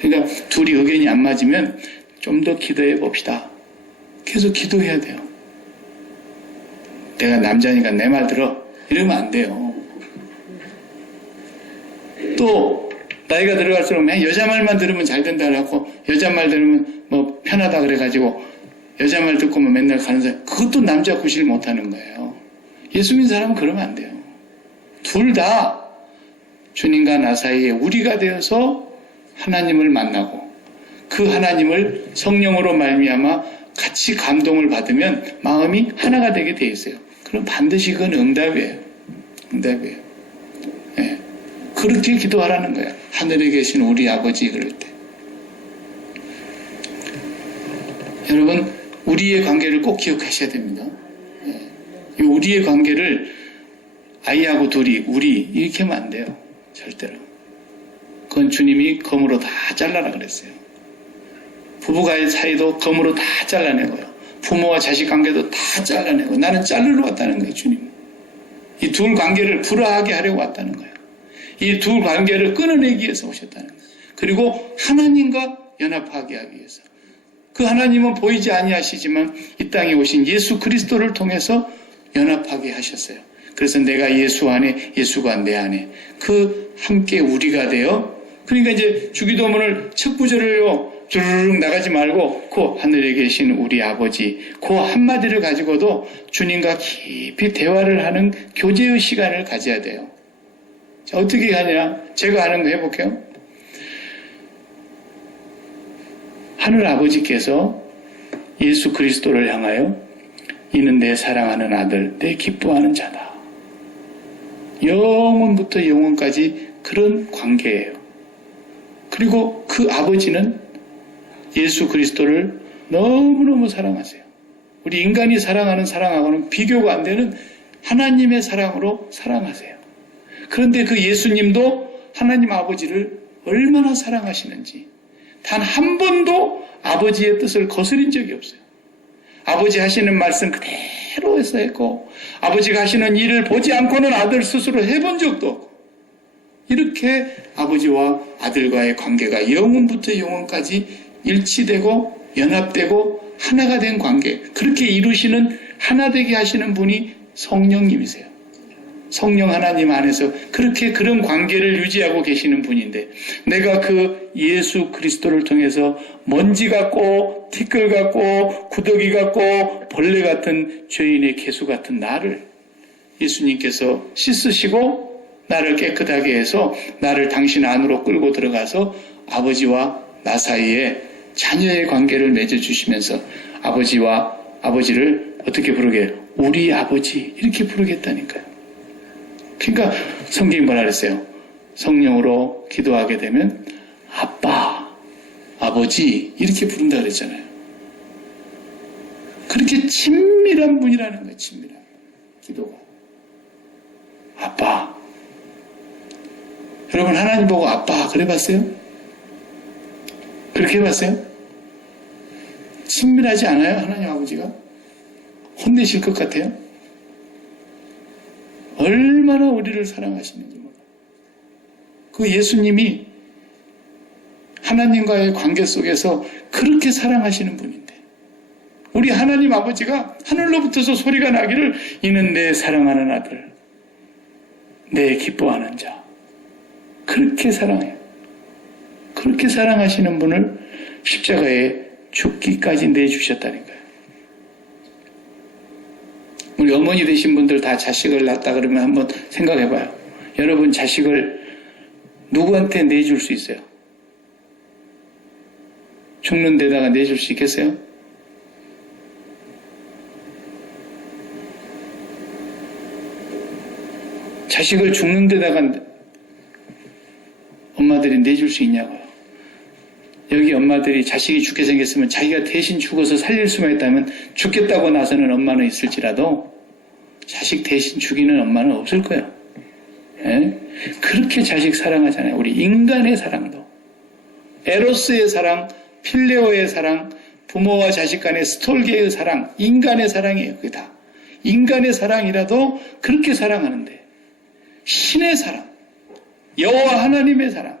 그러니까 둘이 의견이 안 맞으면 좀 더 기도해 봅시다. 계속 기도해야 돼요. 내가 남자니까 내 말 들어. 이러면 안 돼요. 또 나이가 들어갈수록 그냥 여자 말만 들으면 잘 된다 그래갖고 여자 말 들으면 뭐 편하다 그래가지고 여자 말 듣고만 맨날 가는 사람 그것도 남자 구실 못하는 거예요. 예수 믿는 사람은 그러면 안 돼요. 둘 다 주님과 나 사이에 우리가 되어서 하나님을 만나고 그 하나님을 성령으로 말미암아 같이 감동을 받으면 마음이 하나가 되게 돼 있어요. 그럼 반드시 그건 응답이에요. 응답이에요. 네. 그렇게 기도하라는 거예요. 하늘에 계신 우리 아버지 그럴 때. 여러분 우리의 관계를 꼭 기억하셔야 됩니다. 네. 이 우리의 관계를 아이하고 둘이 우리 이렇게 하면 안 돼요. 절대로. 그건 주님이 검으로 다 잘라라 그랬어요. 부부가의 사이도 검으로 다 잘라내고요. 부모와 자식 관계도 다 잘라내고 나는 자르러 왔다는 거예요. 주님. 이 둘 관계를 불화하게 하려고 왔다는 거예요. 이 둘 관계를 끊어내기 위해서 오셨다는 거예요. 그리고 하나님과 연합하게 하기 위해서. 그 하나님은 보이지 아니하시지만 이 땅에 오신 예수 그리스도를 통해서 연합하게 하셨어요. 그래서 내가 예수 안에 예수가 내 안에 그 함께 우리가 되어 그러니까 이제 주기도문을 첫 구절을요 주르륵 나가지 말고 그 하늘에 계신 우리 아버지 그 한마디를 가지고도 주님과 깊이 대화를 하는 교제의 시간을 가져야 돼요. 자, 어떻게 하냐? 제가 하는 거 해볼게요. 하늘 아버지께서 예수 그리스도를 향하여 이는 내 사랑하는 아들 내 기뻐하는 자다. 영원부터 영원까지 그런 관계예요. 그리고 그 아버지는 예수 그리스도를 너무너무 사랑하세요. 우리 인간이 사랑하는 사랑하고는 비교가 안 되는 하나님의 사랑으로 사랑하세요. 그런데 그 예수님도 하나님 아버지를 얼마나 사랑하시는지 단 한 번도 아버지의 뜻을 거스린 적이 없어요. 아버지 하시는 말씀 그대로 해서 했고 아버지가 하시는 일을 보지 않고는 아들 스스로 해본 적도 없고 이렇게 아버지와 아들과의 관계가 영원부터 영원까지 일치되고 연합되고 하나가 된 관계, 그렇게 이루시는 하나 되게 하시는 분이 성령님이세요. 성령 하나님 안에서 그렇게 그런 관계를 유지하고 계시는 분인데 내가 그 예수 그리스도를 통해서 먼지 같고 티끌 같고 구더기 같고 벌레 같은 죄인의 개수 같은 나를 예수님께서 씻으시고 나를 깨끗하게 해서 나를 당신 안으로 끌고 들어가서 아버지와 나 사이에 자녀의 관계를 맺어주시면서 아버지를 어떻게 부르게 해요? 우리 아버지 이렇게 부르겠다니까요. 그러니까 성경이 뭐라 그랬어요? 성령으로 기도하게 되면 아빠, 아버지 이렇게 부른다 그랬잖아요. 그렇게 친밀한 분이라는 거예요. 친밀한 기도가. 아빠. 여러분 하나님 보고 아빠 그래 봤어요? 그렇게 해봤어요? 친밀하지 않아요? 하나님 아버지가? 혼내실 것 같아요? 얼마나 우리를 사랑하시는지 몰라요. 그 예수님이 하나님과의 관계 속에서 그렇게 사랑하시는 분인데 우리 하나님 아버지가 하늘로부터서 소리가 나기를 이는 내 사랑하는 아들 내 기뻐하는 자 그렇게 사랑해요. 그렇게 사랑하시는 분을 십자가에 죽기까지 내주셨다니까요. 우리 어머니 되신 분들 다 자식을 낳았다 그러면 한번 생각해봐요. 여러분 자식을 누구한테 내줄 수 있어요? 죽는 데다가 내줄 수 있겠어요? 자식을 죽는 데다가 엄마들이 내줄 수 있냐고요. 여기 엄마들이 자식이 죽게 생겼으면 자기가 대신 죽어서 살릴 수만 있다면 죽겠다고 나서는 엄마는 있을지라도 자식 대신 죽이는 엄마는 없을 거예요. 예? 그렇게 자식 사랑하잖아요. 우리 인간의 사랑도. 에로스의 사랑, 필레오의 사랑, 부모와 자식 간의 스톨게의 사랑, 인간의 사랑이에요. 그게 다. 인간의 사랑이라도 그렇게 사랑하는데 신의 사랑, 여호와 하나님의 사랑,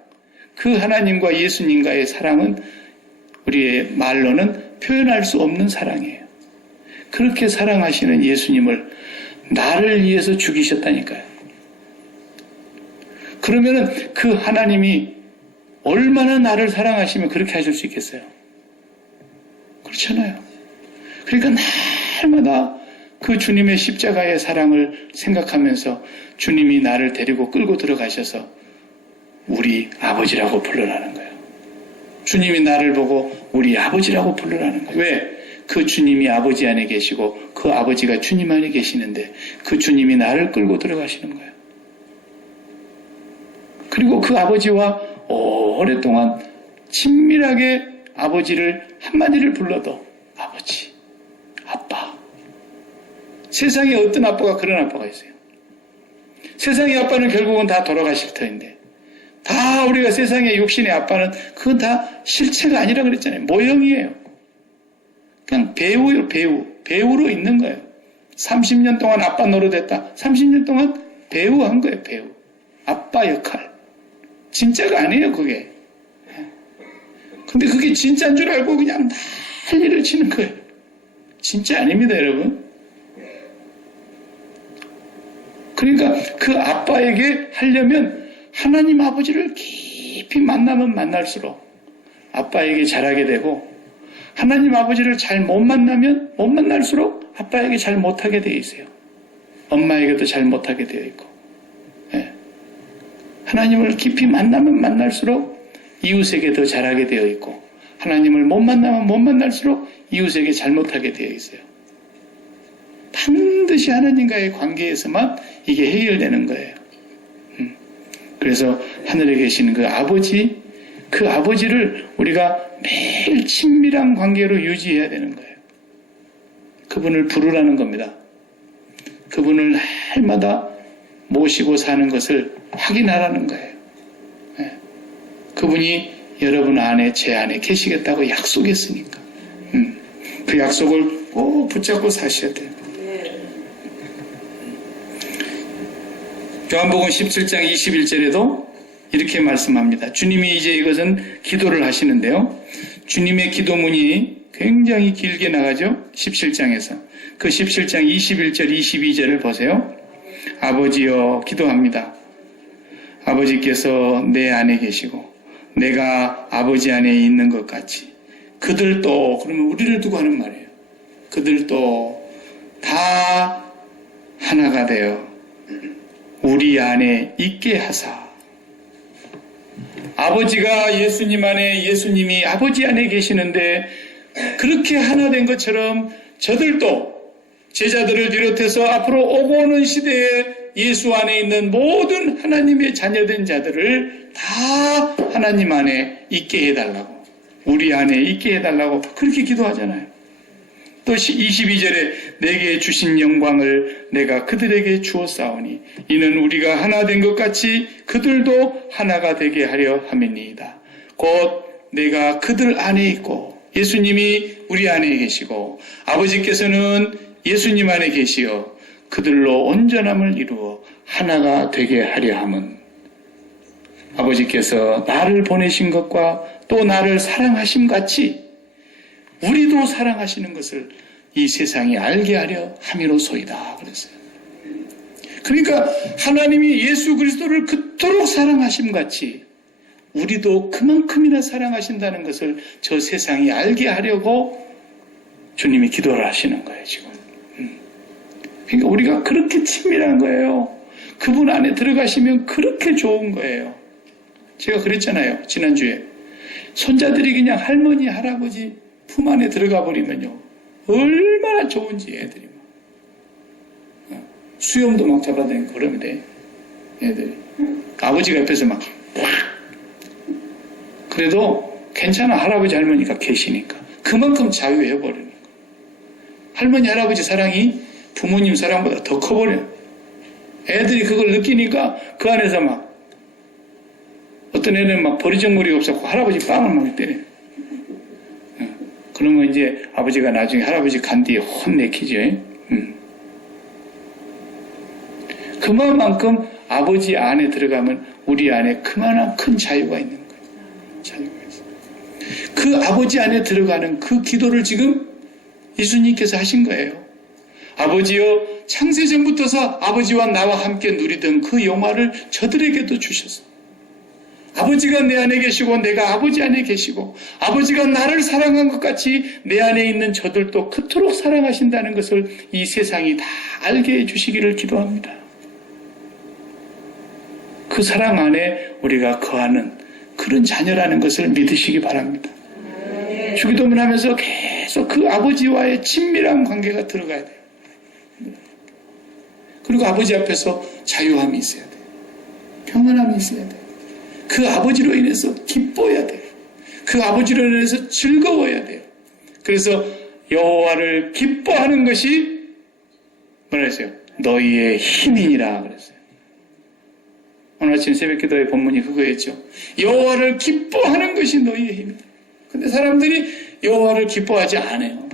그 하나님과 예수님과의 사랑은 우리의 말로는 표현할 수 없는 사랑이에요. 그렇게 사랑하시는 예수님을 나를 위해서 죽이셨다니까요. 그러면은 그 하나님이 얼마나 나를 사랑하시면 그렇게 하실 수 있겠어요? 그렇잖아요. 그러니까 날마다 그 주님의 십자가의 사랑을 생각하면서 주님이 나를 데리고 끌고 들어가셔서 우리 아버지라고 부르라는 거예요. 주님이 나를 보고 우리 아버지라고 부르라는 거예요. 왜? 그 주님이 아버지 안에 계시고 그 아버지가 주님 안에 계시는데 그 주님이 나를 끌고 들어가시는 거예요. 그리고 그 아버지와 오랫동안 친밀하게 아버지를 한마디를 불러도 아버지, 아빠. 세상에 어떤 아빠가 그런 아빠가 있어요? 세상의 아빠는 결국은 다 돌아가실 터인데 다 우리가 세상의 육신의 아빠는 그건 다 실체가 아니라 그랬잖아요. 모형이에요. 그냥 배우요, 배우. 배우로 있는 거예요. 30년 동안 아빠 노릇했다. 30년 동안 배우 한 거예요, 배우. 아빠 역할. 진짜가 아니에요, 그게. 근데 그게 진짜인 줄 알고 그냥 난리를 치는 거예요. 진짜 아닙니다, 여러분. 그러니까 그 아빠에게 하려면 하나님 아버지를 깊이 만나면 만날수록 아빠에게 잘하게 되고 하나님 아버지를 잘 못 만나면 못 만날수록 아빠에게 잘 못하게 되어 있어요. 엄마에게도 잘 못하게 되어 있고. 네. 하나님을 깊이 만나면 만날수록 이웃에게 더 잘하게 되어 있고 하나님을 못 만나면 못 만날수록 이웃에게 잘못하게 되어 있어요. 반드시 하나님과의 관계에서만 이게 해결되는 거예요. 그래서 하늘에 계시는 그 아버지, 그 아버지를 우리가 매일 친밀한 관계로 유지해야 되는 거예요. 그분을 부르라는 겁니다. 그분을 날마다 모시고 사는 것을 확인하라는 거예요. 그분이 여러분 안에, 제 안에 계시겠다고 약속했으니까. 그 약속을 꼭 붙잡고 사셔야 돼요. 요한복음 17장 21절에도 이렇게 말씀합니다. 주님이 이제 이것은 기도를 하시는데요. 주님의 기도문이 굉장히 길게 나가죠. 17장에서. 그 17장 21절, 22절을 보세요. 아버지여 기도합니다. 아버지께서 내 안에 계시고 내가 아버지 안에 있는 것 같이 그들도, 그러면 우리를 두고 하는 말이에요. 그들도 다 하나가 되어 우리 안에 있게 하사. 아버지가 예수님 안에, 예수님이 아버지 안에 계시는데 그렇게 하나 된 것처럼 저들도 제자들을 비롯해서 앞으로 오고 오는 시대에 예수 안에 있는 모든 하나님의 자녀된 자들을 다 하나님 안에 있게 해달라고, 우리 안에 있게 해달라고 그렇게 기도하잖아요. 또 22절에 내게 주신 영광을 내가 그들에게 주었사오니 이는 우리가 하나 된 것 같이 그들도 하나가 되게 하려 함이니이다. 곧 내가 그들 안에 있고 예수님이 우리 안에 계시고 아버지께서는 예수님 안에 계시어 그들로 온전함을 이루어 하나가 되게 하려 함은 아버지께서 나를 보내신 것과 또 나를 사랑하심 같이 우리도 사랑하시는 것을 이 세상이 알게 하려 함이로소이다 그랬어요. 그러니까 하나님이 예수 그리스도를 그토록 사랑하심 같이 우리도 그만큼이나 사랑하신다는 것을 저 세상이 알게 하려고 주님이 기도를 하시는 거예요, 지금. 그러니까 우리가 그렇게 친밀한 거예요. 그분 안에 들어가시면 그렇게 좋은 거예요. 제가 그랬잖아요, 지난주에. 손자들이 그냥 할머니, 할아버지 품 안에 들어가 버리면요. 얼마나 좋은지 애들이. 수염도 막 잡아다니고 그러면 돼. 애들이. 아버지가 옆에서 막 그래도 괜찮아. 할아버지, 할머니가 계시니까. 그만큼 자유해버리는 거예요. 할머니, 할아버지 사랑이 부모님 사랑보다 더 커버려요. 애들이 그걸 느끼니까 그 안에서 막 어떤 애는 막 버리적머리가 없었고 할아버지 빵을 막 때려요. 그러면 이제 아버지가 나중에 할아버지 간 뒤에 혼내키죠. 그만큼 아버지 안에 들어가면 우리 안에 그만한 큰 자유가 있는 거예요. 자유가 있어요. 그 아버지 안에 들어가는 그 기도를 지금 예수님께서 하신 거예요. 아버지여 창세전부터서 아버지와 나와 함께 누리던 그 영화를 저들에게도 주셨어. 아버지가 내 안에 계시고 내가 아버지 안에 계시고 아버지가 나를 사랑한 것 같이 내 안에 있는 저들도 그토록 사랑하신다는 것을 이 세상이 다 알게 해주시기를 기도합니다. 그 사랑 안에 우리가 거하는 그런 자녀라는 것을 믿으시기 바랍니다. 주기도문 하면서 계속 그 아버지와의 친밀한 관계가 들어가야 돼요. 그리고 아버지 앞에서 자유함이 있어야 돼요. 평안함이 있어야 돼요. 그 아버지로 인해서 기뻐야 돼요. 그 아버지로 인해서 즐거워야 돼요. 그래서 여호와를 기뻐하는 것이 뭐라 했어요? 너희의 힘이니라 그랬어요. 오늘 아침 새벽기도의 본문이 그거였죠. 여호와를 기뻐하는 것이 너희의 힘이다. 근데 사람들이 여호와를 기뻐하지 않아요.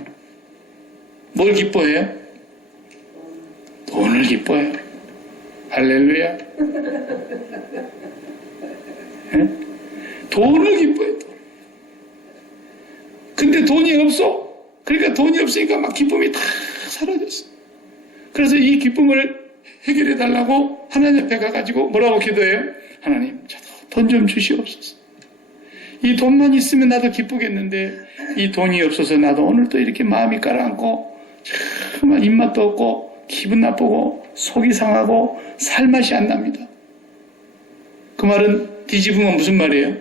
뭘 기뻐해요? 돈을 기뻐해요. 할렐루야. 네? 돈을 기뻐해요. 근데 돈이 없어. 그러니까 돈이 없으니까 막 기쁨이 다 사라졌어. 그래서 이 기쁨을 해결해 달라고 하나님 앞에 가가지고 뭐라고 기도해요? 하나님, 저도 돈 좀 주시옵소서. 이 돈만 있으면 나도 기쁘겠는데 이 돈이 없어서 나도 오늘 또 이렇게 마음이 가라앉고 정말 입맛도 없고 기분 나쁘고 속이 상하고 살맛이 안 납니다. 그 말은 뒤집으면 무슨 말이에요?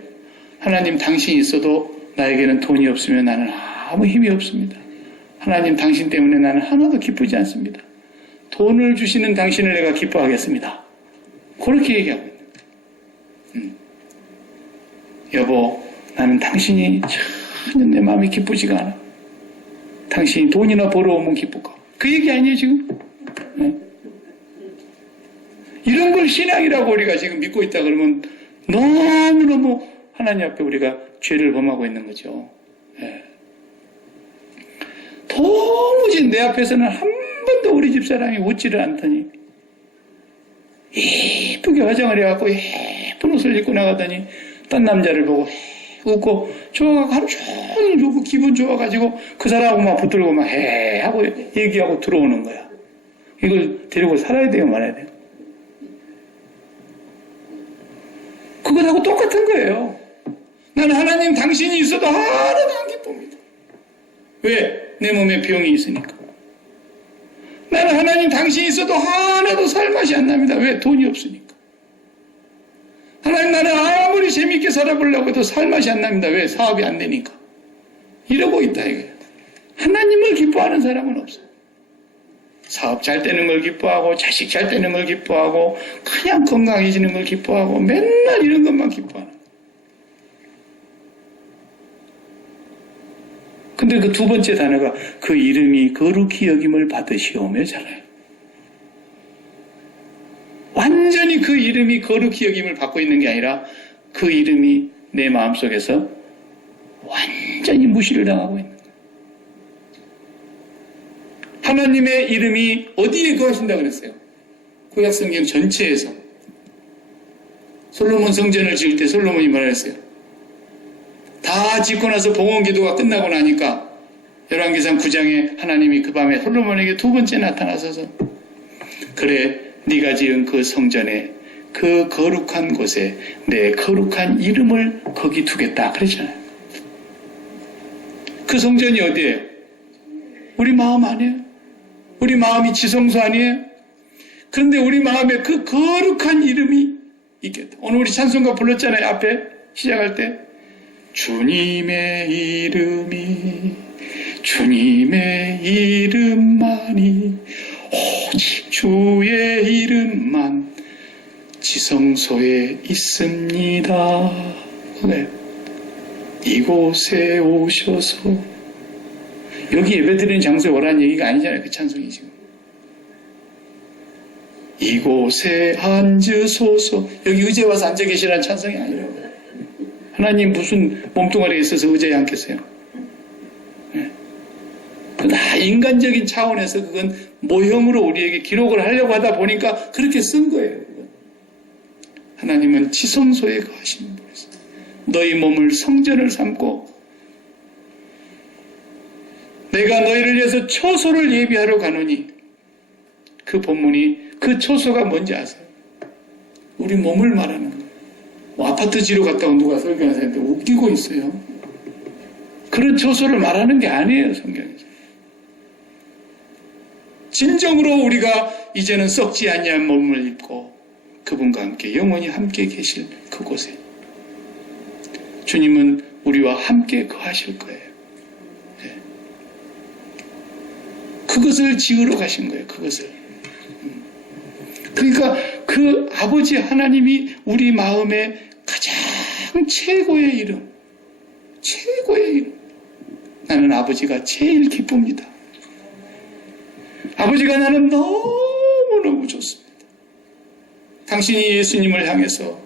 하나님, 당신이 있어도 나에게는 돈이 없으면 나는 아무 힘이 없습니다. 하나님, 당신 때문에 나는 하나도 기쁘지 않습니다. 돈을 주시는 당신을 내가 기뻐하겠습니다. 그렇게 얘기하고 있는 거예요. 여보, 나는 당신이 전혀 내 마음이 기쁘지가 않아. 당신이 돈이나 벌어오면 기쁠까? 그 얘기 아니에요 지금? 네? 이런 걸 신앙이라고 우리가 지금 믿고 있다 그러면 너무너무 하나님 앞에 우리가 죄를 범하고 있는 거죠. 네. 도무지 내 앞에서는 한 번도 우리 집사람이 웃지를 않더니 예쁘게 화장을 해갖고 예쁜 옷을 입고 나가더니 딴 남자를 보고 웃고 좋아가고 하루 종일 웃고 기분 좋아가지고 그 사람하고 막 붙들고 막 해 하고 얘기하고 들어오는 거야. 이걸 데리고 살아야 돼요 말아야 돼요? 그것하고 똑같은 거예요. 나는 하나님 당신이 있어도 하나도 안 기쁩니다. 왜? 내 몸에 병이 있으니까. 나는 하나님 당신이 있어도 하나도 살맛이 안 납니다. 왜? 돈이 없으니까. 하나님 나는 아무리 재밌게 살아보려고 해도 살맛이 안 납니다. 왜? 사업이 안 되니까. 이러고 있다 이거예요. 하나님을 기뻐하는 사람은 없어요. 사업 잘 되는 걸 기뻐하고 자식 잘 되는 걸 기뻐하고 그냥 건강해지는 걸 기뻐하고 맨날 이런 것만 기뻐하는 거예요. 근데 그 두 번째 단어가 그 이름이 거룩히 여김을 받으시오며잖아요. 완전히 그 이름이 거룩히 여김을 받고 있는 게 아니라 그 이름이 내 마음속에서 완전히 무시를 당하고 있는 거예요. 하나님의 이름이 어디에 거하신다고 그랬어요? 구약성경 전체에서. 솔로몬 성전을 지을 때 솔로몬이 뭐라 했어요? 다 짓고 나서 봉헌기도가 끝나고 나니까 열왕기상 9장에 하나님이 그 밤에 솔로몬에게 두 번째 나타나셔서 그래 네가 지은 그 성전에 그 거룩한 곳에 내 거룩한 이름을 거기 두겠다 그랬잖아요. 그 성전이 어디예요? 우리 마음 아니에요? 우리 마음이 지성소 아니에요? 그런데 우리 마음에 그 거룩한 이름이 있겠다. 오늘 우리 찬송가 불렀잖아요. 앞에 시작할 때 주님의 이름만이 오직 주의 이름만 지성소에 있습니다. 그래. 이곳에 오셔서 여기 예배드리는 장소에 오라는 얘기가 아니잖아요. 그 찬송이 지금. 이곳에 앉으소서. 여기 의자에 와서 앉아 계시라는 찬송이 아니라고. 하나님 무슨 몸뚱아리에 있어서 의자에 앉겠어요? 네. 다 인간적인 차원에서 그건 모형으로 우리에게 기록을 하려고 하다 보니까 그렇게 쓴 거예요. 그건. 하나님은 지성소에 거하시는 분이세요. 너희 몸을 성전을 삼고 내가 너희를 위해서 처소를 예비하러 가노니 그 본문이 그 처소가 뭔지 아세요? 우리 몸을 말하는 거예요. 뭐 아파트 지로 갔다고 누가 설교한 사람한테 웃기고 있어요. 그런 처소를 말하는 게 아니에요, 성경에서. 진정으로 우리가 이제는 썩지 아니한 몸을 입고 그분과 함께 영원히 함께 계실 그곳에 주님은 우리와 함께 거하실 거예요. 네. 그것을 지으러 가신 거예요. 그것을. 그러니까 그 아버지 하나님이 우리 마음의 가장 최고의 이름, 최고의 이름. 나는 아버지가 제일 기쁩니다. 아버지가 나는 너무너무 좋습니다. 당신이 예수님을 향해서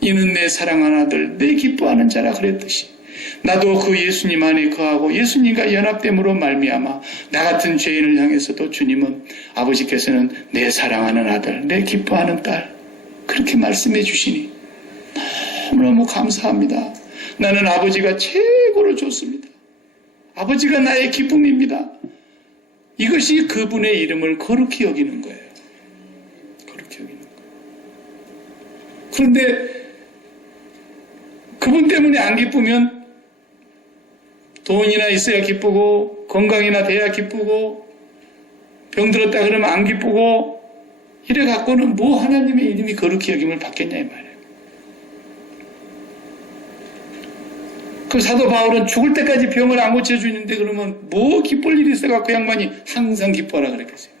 이는 내 사랑하는 아들, 내 기뻐하는 자라 그랬듯이 나도 그 예수님 안에 거하고 예수님과 연합됨으로 말미암아 나 같은 죄인을 향해서도 주님은 아버지께서는 내 사랑하는 아들, 내 기뻐하는 딸 그렇게 말씀해 주시니 너무너무 감사합니다. 나는 아버지가 최고로 좋습니다. 아버지가 나의 기쁨입니다. 이것이 그분의 이름을 거룩히 여기는 거예요. 거룩히 여기는 거예요. 그런데 그분 때문에 안 기쁘면 돈이나 있어야 기쁘고 건강이나 돼야 기쁘고 병들었다 그러면 안 기쁘고 이래 갖고는 뭐 하나님의 이름이 거룩히 여김을 받겠냐 이 말이에요. 그 사도 바울은 죽을 때까지 병을 안 고쳐주는데 그러면 뭐 기쁠 일이 있어갖고 그 양반이 항상 기뻐하라 그랬겠어요.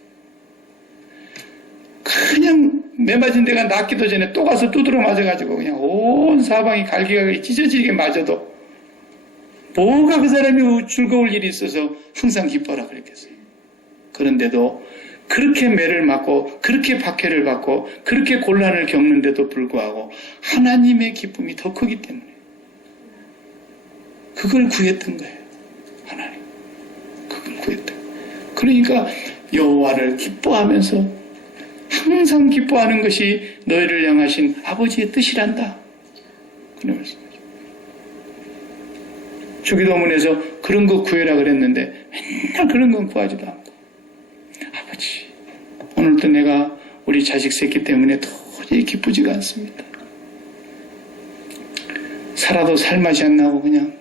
그냥 매맞은 데가 낫기도 전에 또 가서 두드러 맞아가지고 그냥 온 사방이 갈기갈기 찢어지게 맞아도 뭐가 그 사람이 즐거울 일이 있어서 항상 기뻐하라 그랬겠어요. 그런데도 그렇게 매를 맞고 그렇게 박해를 받고 그렇게 곤란을 겪는데도 불구하고 하나님의 기쁨이 더 크기 때문에 그걸 구했던 거예요. 하나님. 그걸 구했던 거예요. 그러니까 여호와를 기뻐하면서 항상 기뻐하는 것이 너희를 향하신 아버지의 뜻이란다. 그런 말씀이죠. 주기도문에서 그런 거 구해라 그랬는데 맨날 그런 건 구하지도 않고 아버지 오늘도 내가 우리 자식 새끼 때문에 도저히 기쁘지가 않습니다. 살아도 살맛이 안 나고 그냥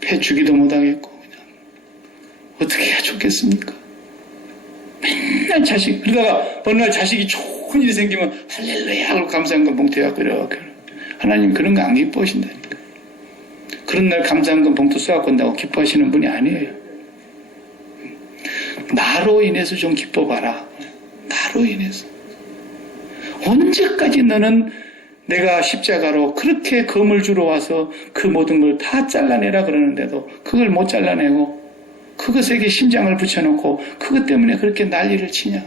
배 주기도 못하겠고 그냥 어떻게 해야 좋겠습니까? 맨날 자식 그러다가 어느 날 자식이 좋은 일이 생기면 할렐루야 하고 감사한 건 봉투에 끓여갖고 하나님 그런 거 안 기뻐하신다니까. 그런 날 감사한 건 봉투 쏘아갖고 온다고 기뻐하시는 분이 아니에요. 나로 인해서 좀 기뻐봐라. 나로 인해서. 언제까지 너는 내가 십자가로 그렇게 검을 주러 와서 그 모든 걸 다 잘라내라 그러는데도 그걸 못 잘라내고 그것에게 심장을 붙여놓고 그것 때문에 그렇게 난리를 치냐.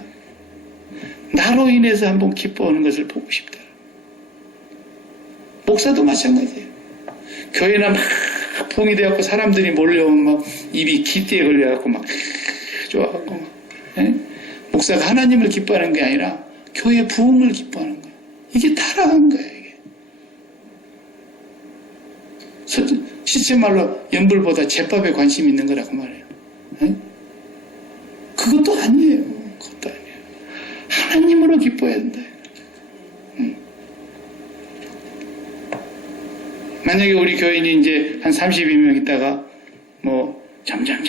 나로 인해서 한번 기뻐하는 것을 보고 싶다. 목사도 마찬가지예요. 교회나 막 부흥이 되었고 사람들이 몰려오면 막 입이 기띠에 걸려갖고 막 좋아갖고 막 목사가 하나님을 기뻐하는 게 아니라 교회 부흥을 기뻐하는 거예요. 이게 타락한 거예요. 이게 시체말로 연불보다 제밥에 관심이 있는 거라고 말해요. 그것도 아니에요. 그것도 아니에요. 하나님으로 기뻐해야 된다. 만약에 우리 교인이 이제 한 32명 있다가 뭐 점점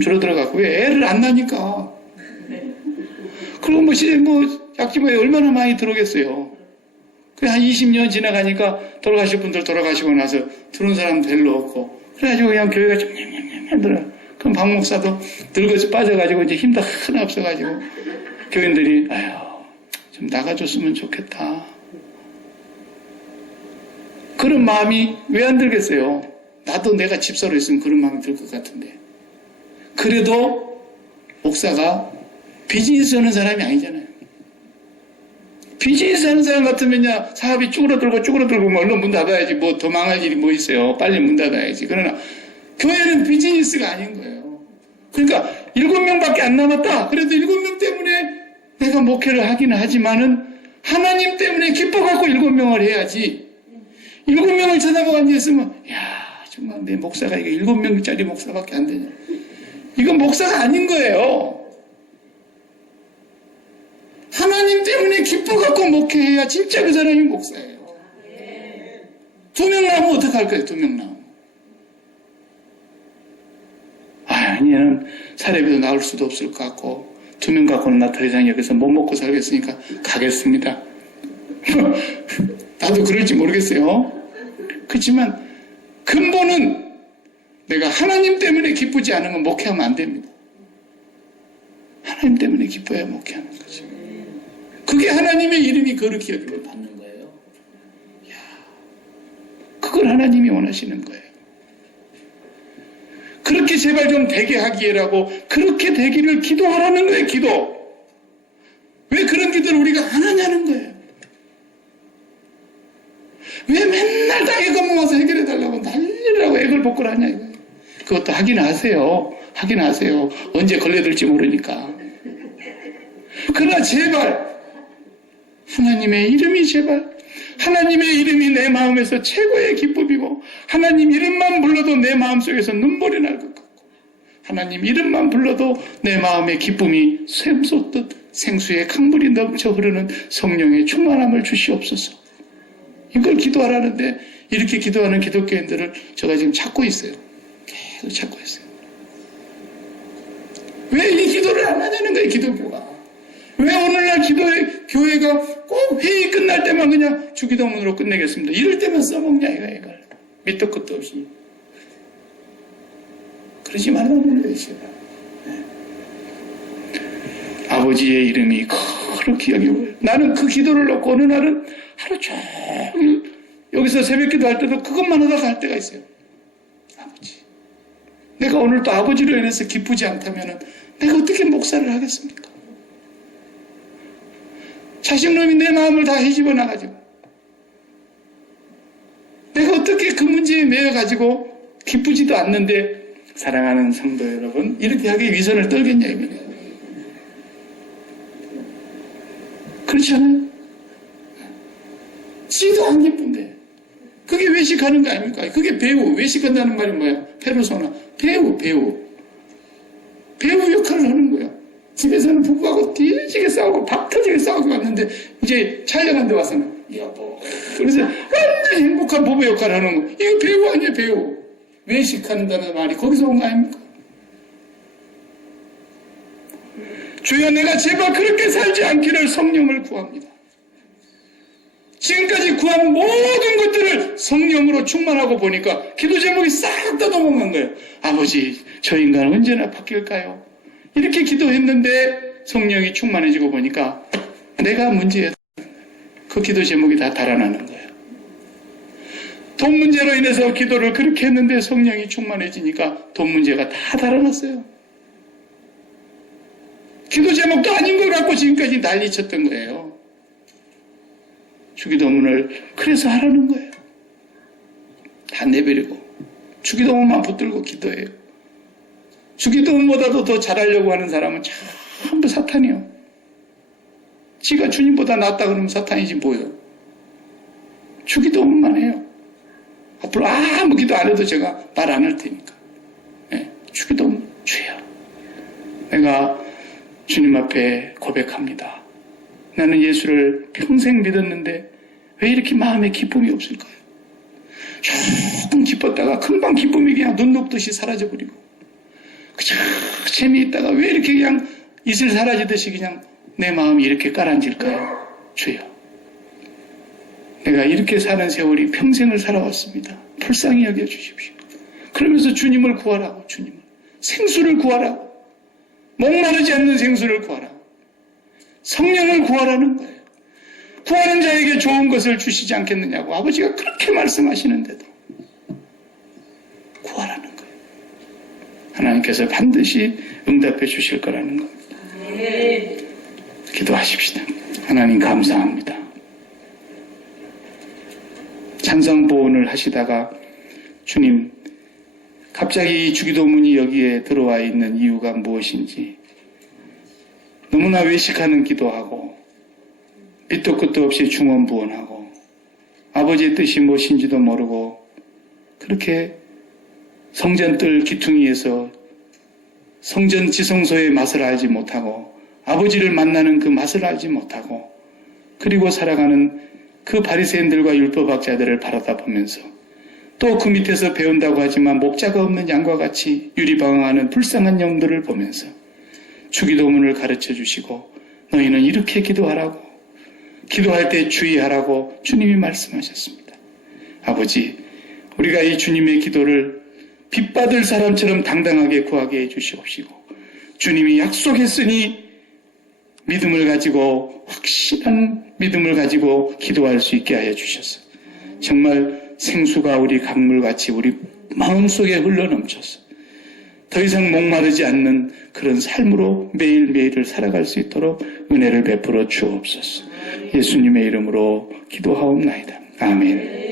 줄어들어가고 왜 애를 안 낳으니까 그럼 뭐 약지모에 얼마나 많이 들어오겠어요. 한 20년 지나가니까 돌아가실 분들 돌아가시고 나서 들어온 사람 별로 없고 그래가지고 그냥 교회가 점점 들어. 그럼 박 목사도 늙어서 빠져가지고 이제 힘도 하나 없어가지고 교인들이 아유 좀 나가줬으면 좋겠다. 그런 마음이 왜 안 들겠어요? 나도 내가 집사로 있으면 그런 마음이 들 것 같은데. 그래도 목사가 비즈니스 하는 사람이 아니잖아요. 비즈니스 하는 사람 같으면야 사업이 쭈그러들고 뭐 얼른 문 닫아야지 뭐 더 망할 일이 뭐 있어요. 빨리 문 닫아야지. 그러나 교회는 비즈니스가 아닌 거예요. 그러니까 7명밖에 안 남았다. 그래도 7명 때문에 내가 목회를 하기는 하지만은 하나님 때문에 기뻐갖고 7명을 해야지. 7명을 쳐다보고 앉아있으면 야 정말 내 목사가 이게 7명짜리 목사밖에 안 되냐. 이건 목사가 아닌 거예요. 하나님 때문에 기뻐갖고 목회해야 진짜 그 사람이 목사예요. 2명 나오면 어떡할 거예요? 2명 나오면. 얘는 사례비도 나올 수도 없을 것 같고 2명 갖고는 나 더 이상 여기서 못 먹고 살겠으니까 가겠습니다. 나도 그럴지 모르겠어요. 그렇지만 근본은 내가 하나님 때문에 기쁘지 않으면 목회하면 안 됩니다. 하나님 때문에 기뻐야 목회하는 거죠. 그게 하나님의 이름이 거룩히 여김을 받는 거예요. 그걸 하나님이 원하시는 거예요. 그렇게 제발 좀 되게 하기라고 그렇게 되기를 기도하라는 거예요. 기도. 왜 그런 기도를 우리가 안 하냐는 거예요. 왜 맨날 땅에 건너와서 해결해달라고 난리를 하고 애걸 복구를 하냐 이거예요. 그것도 하긴 하세요. 하긴 하세요. 언제 걸려들지 모르니까. 그러나 제발 하나님의 이름이 제발 하나님의 이름이 내 마음에서 최고의 기쁨이고 하나님 이름만 불러도 내 마음속에서 눈물이 날 것 같고 하나님 이름만 불러도 내 마음의 기쁨이 샘솟듯 생수의 강물이 넘쳐 흐르는 성령의 충만함을 주시옵소서. 이걸 기도하라는데 이렇게 기도하는 기독교인들을 제가 지금 찾고 있어요. 계속 찾고 있어요. 왜 이 기도를 안 하냐는 거예요. 기독교가. 왜 오늘날 교회가 꼭 회의 끝날 때만 그냥 주기도문으로 끝내겠습니다. 이럴 때만 써먹냐 이걸. 밑도 끝도 없이. 그러지 말라는 거예요. 네. 아버지의 이름이 그렇게 여기고 나는 그 기도를 놓고 어느 날은 하루 종일 여기서 새벽기도 할 때도 그것만 하다가 할 때가 있어요. 아버지, 내가 오늘 또 아버지로 인해서 기쁘지 않다면 내가 어떻게 목사를 하겠습니까? 자식놈이 내 마음을 다 헤집어 나가지고 내가 어떻게 그 문제에 매여가지고 기쁘지도 않는데, 사랑하는 성도 여러분, 이렇게 하기에 위선을 떨겠냐 이거예요. 그렇지 않아요? 지도 안 기쁜데 그게 외식하는 거 아닙니까? 그게 배우. 외식한다는 말이 뭐야? 페르소나. 배우 역할을 하는 거야. 집에서는 부부하고 뒤지게 싸우고 박 터지게 싸우고 왔는데 이제 촬영한 데 와서는 여보, 그래서 완전 행복한 부부 역할을 하는 거. 이거 배우 아니야, 배우. 외식한다는 말이 거기서 온 거 아닙니까? 주여, 내가 제발 그렇게 살지 않기를 성령을 구합니다. 지금까지 구한 모든 것들을 성령으로 충만하고 보니까 기도 제목이 싹 다 넘어간 거예요. 아버지, 저 인간은 언제나 바뀔까요? 이렇게 기도했는데 성령이 충만해지고 보니까 내가 문제야. 그 기도 제목이 다 달아나는 거예요. 돈 문제로 인해서 기도를 그렇게 했는데 성령이 충만해지니까 돈 문제가 다 달아났어요. 기도 제목도 아닌 걸 갖고 지금까지 난리쳤던 거예요. 주기도문을 그래서 하라는 거예요. 다 내버리고 주기도문만 붙들고 기도해요. 주기도문보다도 더 잘하려고 하는 사람은 전부 사탄이요. 지가 주님보다 낫다 그러면 사탄이지 뭐예요. 주기도문만 해요. 앞으로 아무 기도 안 해도 제가 말 안 할 테니까. 네, 주기도문, 주여, 내가 주님 앞에 고백합니다. 나는 예수를 평생 믿었는데 왜 이렇게 마음에 기쁨이 없을까요? 조금 기뻤다가 금방 기쁨이 그냥 눈 녹듯이 사라져버리고, 그저 재미있다가 왜 이렇게 그냥 이슬 사라지듯이 그냥 내 마음이 이렇게 가라앉을까요? 주여, 내가 이렇게 사는 세월이 평생을 살아왔습니다. 불쌍히 여겨주십시오. 그러면서 주님을 구하라고, 주님을. 생수를 구하라고. 목마르지 않는 생수를 구하라고. 성령을 구하라는 거예요. 구하는 자에게 좋은 것을 주시지 않겠느냐고 아버지가 그렇게 말씀하시는데도 구하라는 거예요. 하나님께서 반드시 응답해 주실 거라는 겁니다. 기도하십시다. 하나님 감사합니다. 찬성보온을 하시다가 주님, 갑자기 주기도문이 여기에 들어와 있는 이유가 무엇인지, 너무나 외식하는 기도하고 밑도 끝도 없이 중언부언하고 아버지의 뜻이 무엇인지도 모르고 그렇게 성전뜰 기퉁이에서 성전 지성소의 맛을 알지 못하고 아버지를 만나는 그 맛을 알지 못하고 그리고 살아가는 그 바리새인들과 율법학자들을 바라다 보면서 또 그 밑에서 배운다고 하지만 목자가 없는 양과 같이 유리방황하는 불쌍한 영들을 보면서 주기도문을 가르쳐 주시고 너희는 이렇게 기도하라고, 기도할 때 주의하라고 주님이 말씀하셨습니다. 아버지, 우리가 이 주님의 기도를 빚받을 사람처럼 당당하게 구하게 해주시옵시고, 주님이 약속했으니 믿음을 가지고, 확실한 믿음을 가지고 기도할 수 있게 하여 주셔서 정말 생수가 우리 강물같이 우리 마음속에 흘러넘쳐서 더 이상 목마르지 않는 그런 삶으로 매일매일을 살아갈 수 있도록 은혜를 베풀어 주옵소서. 예수님의 이름으로 기도하옵나이다. 아멘.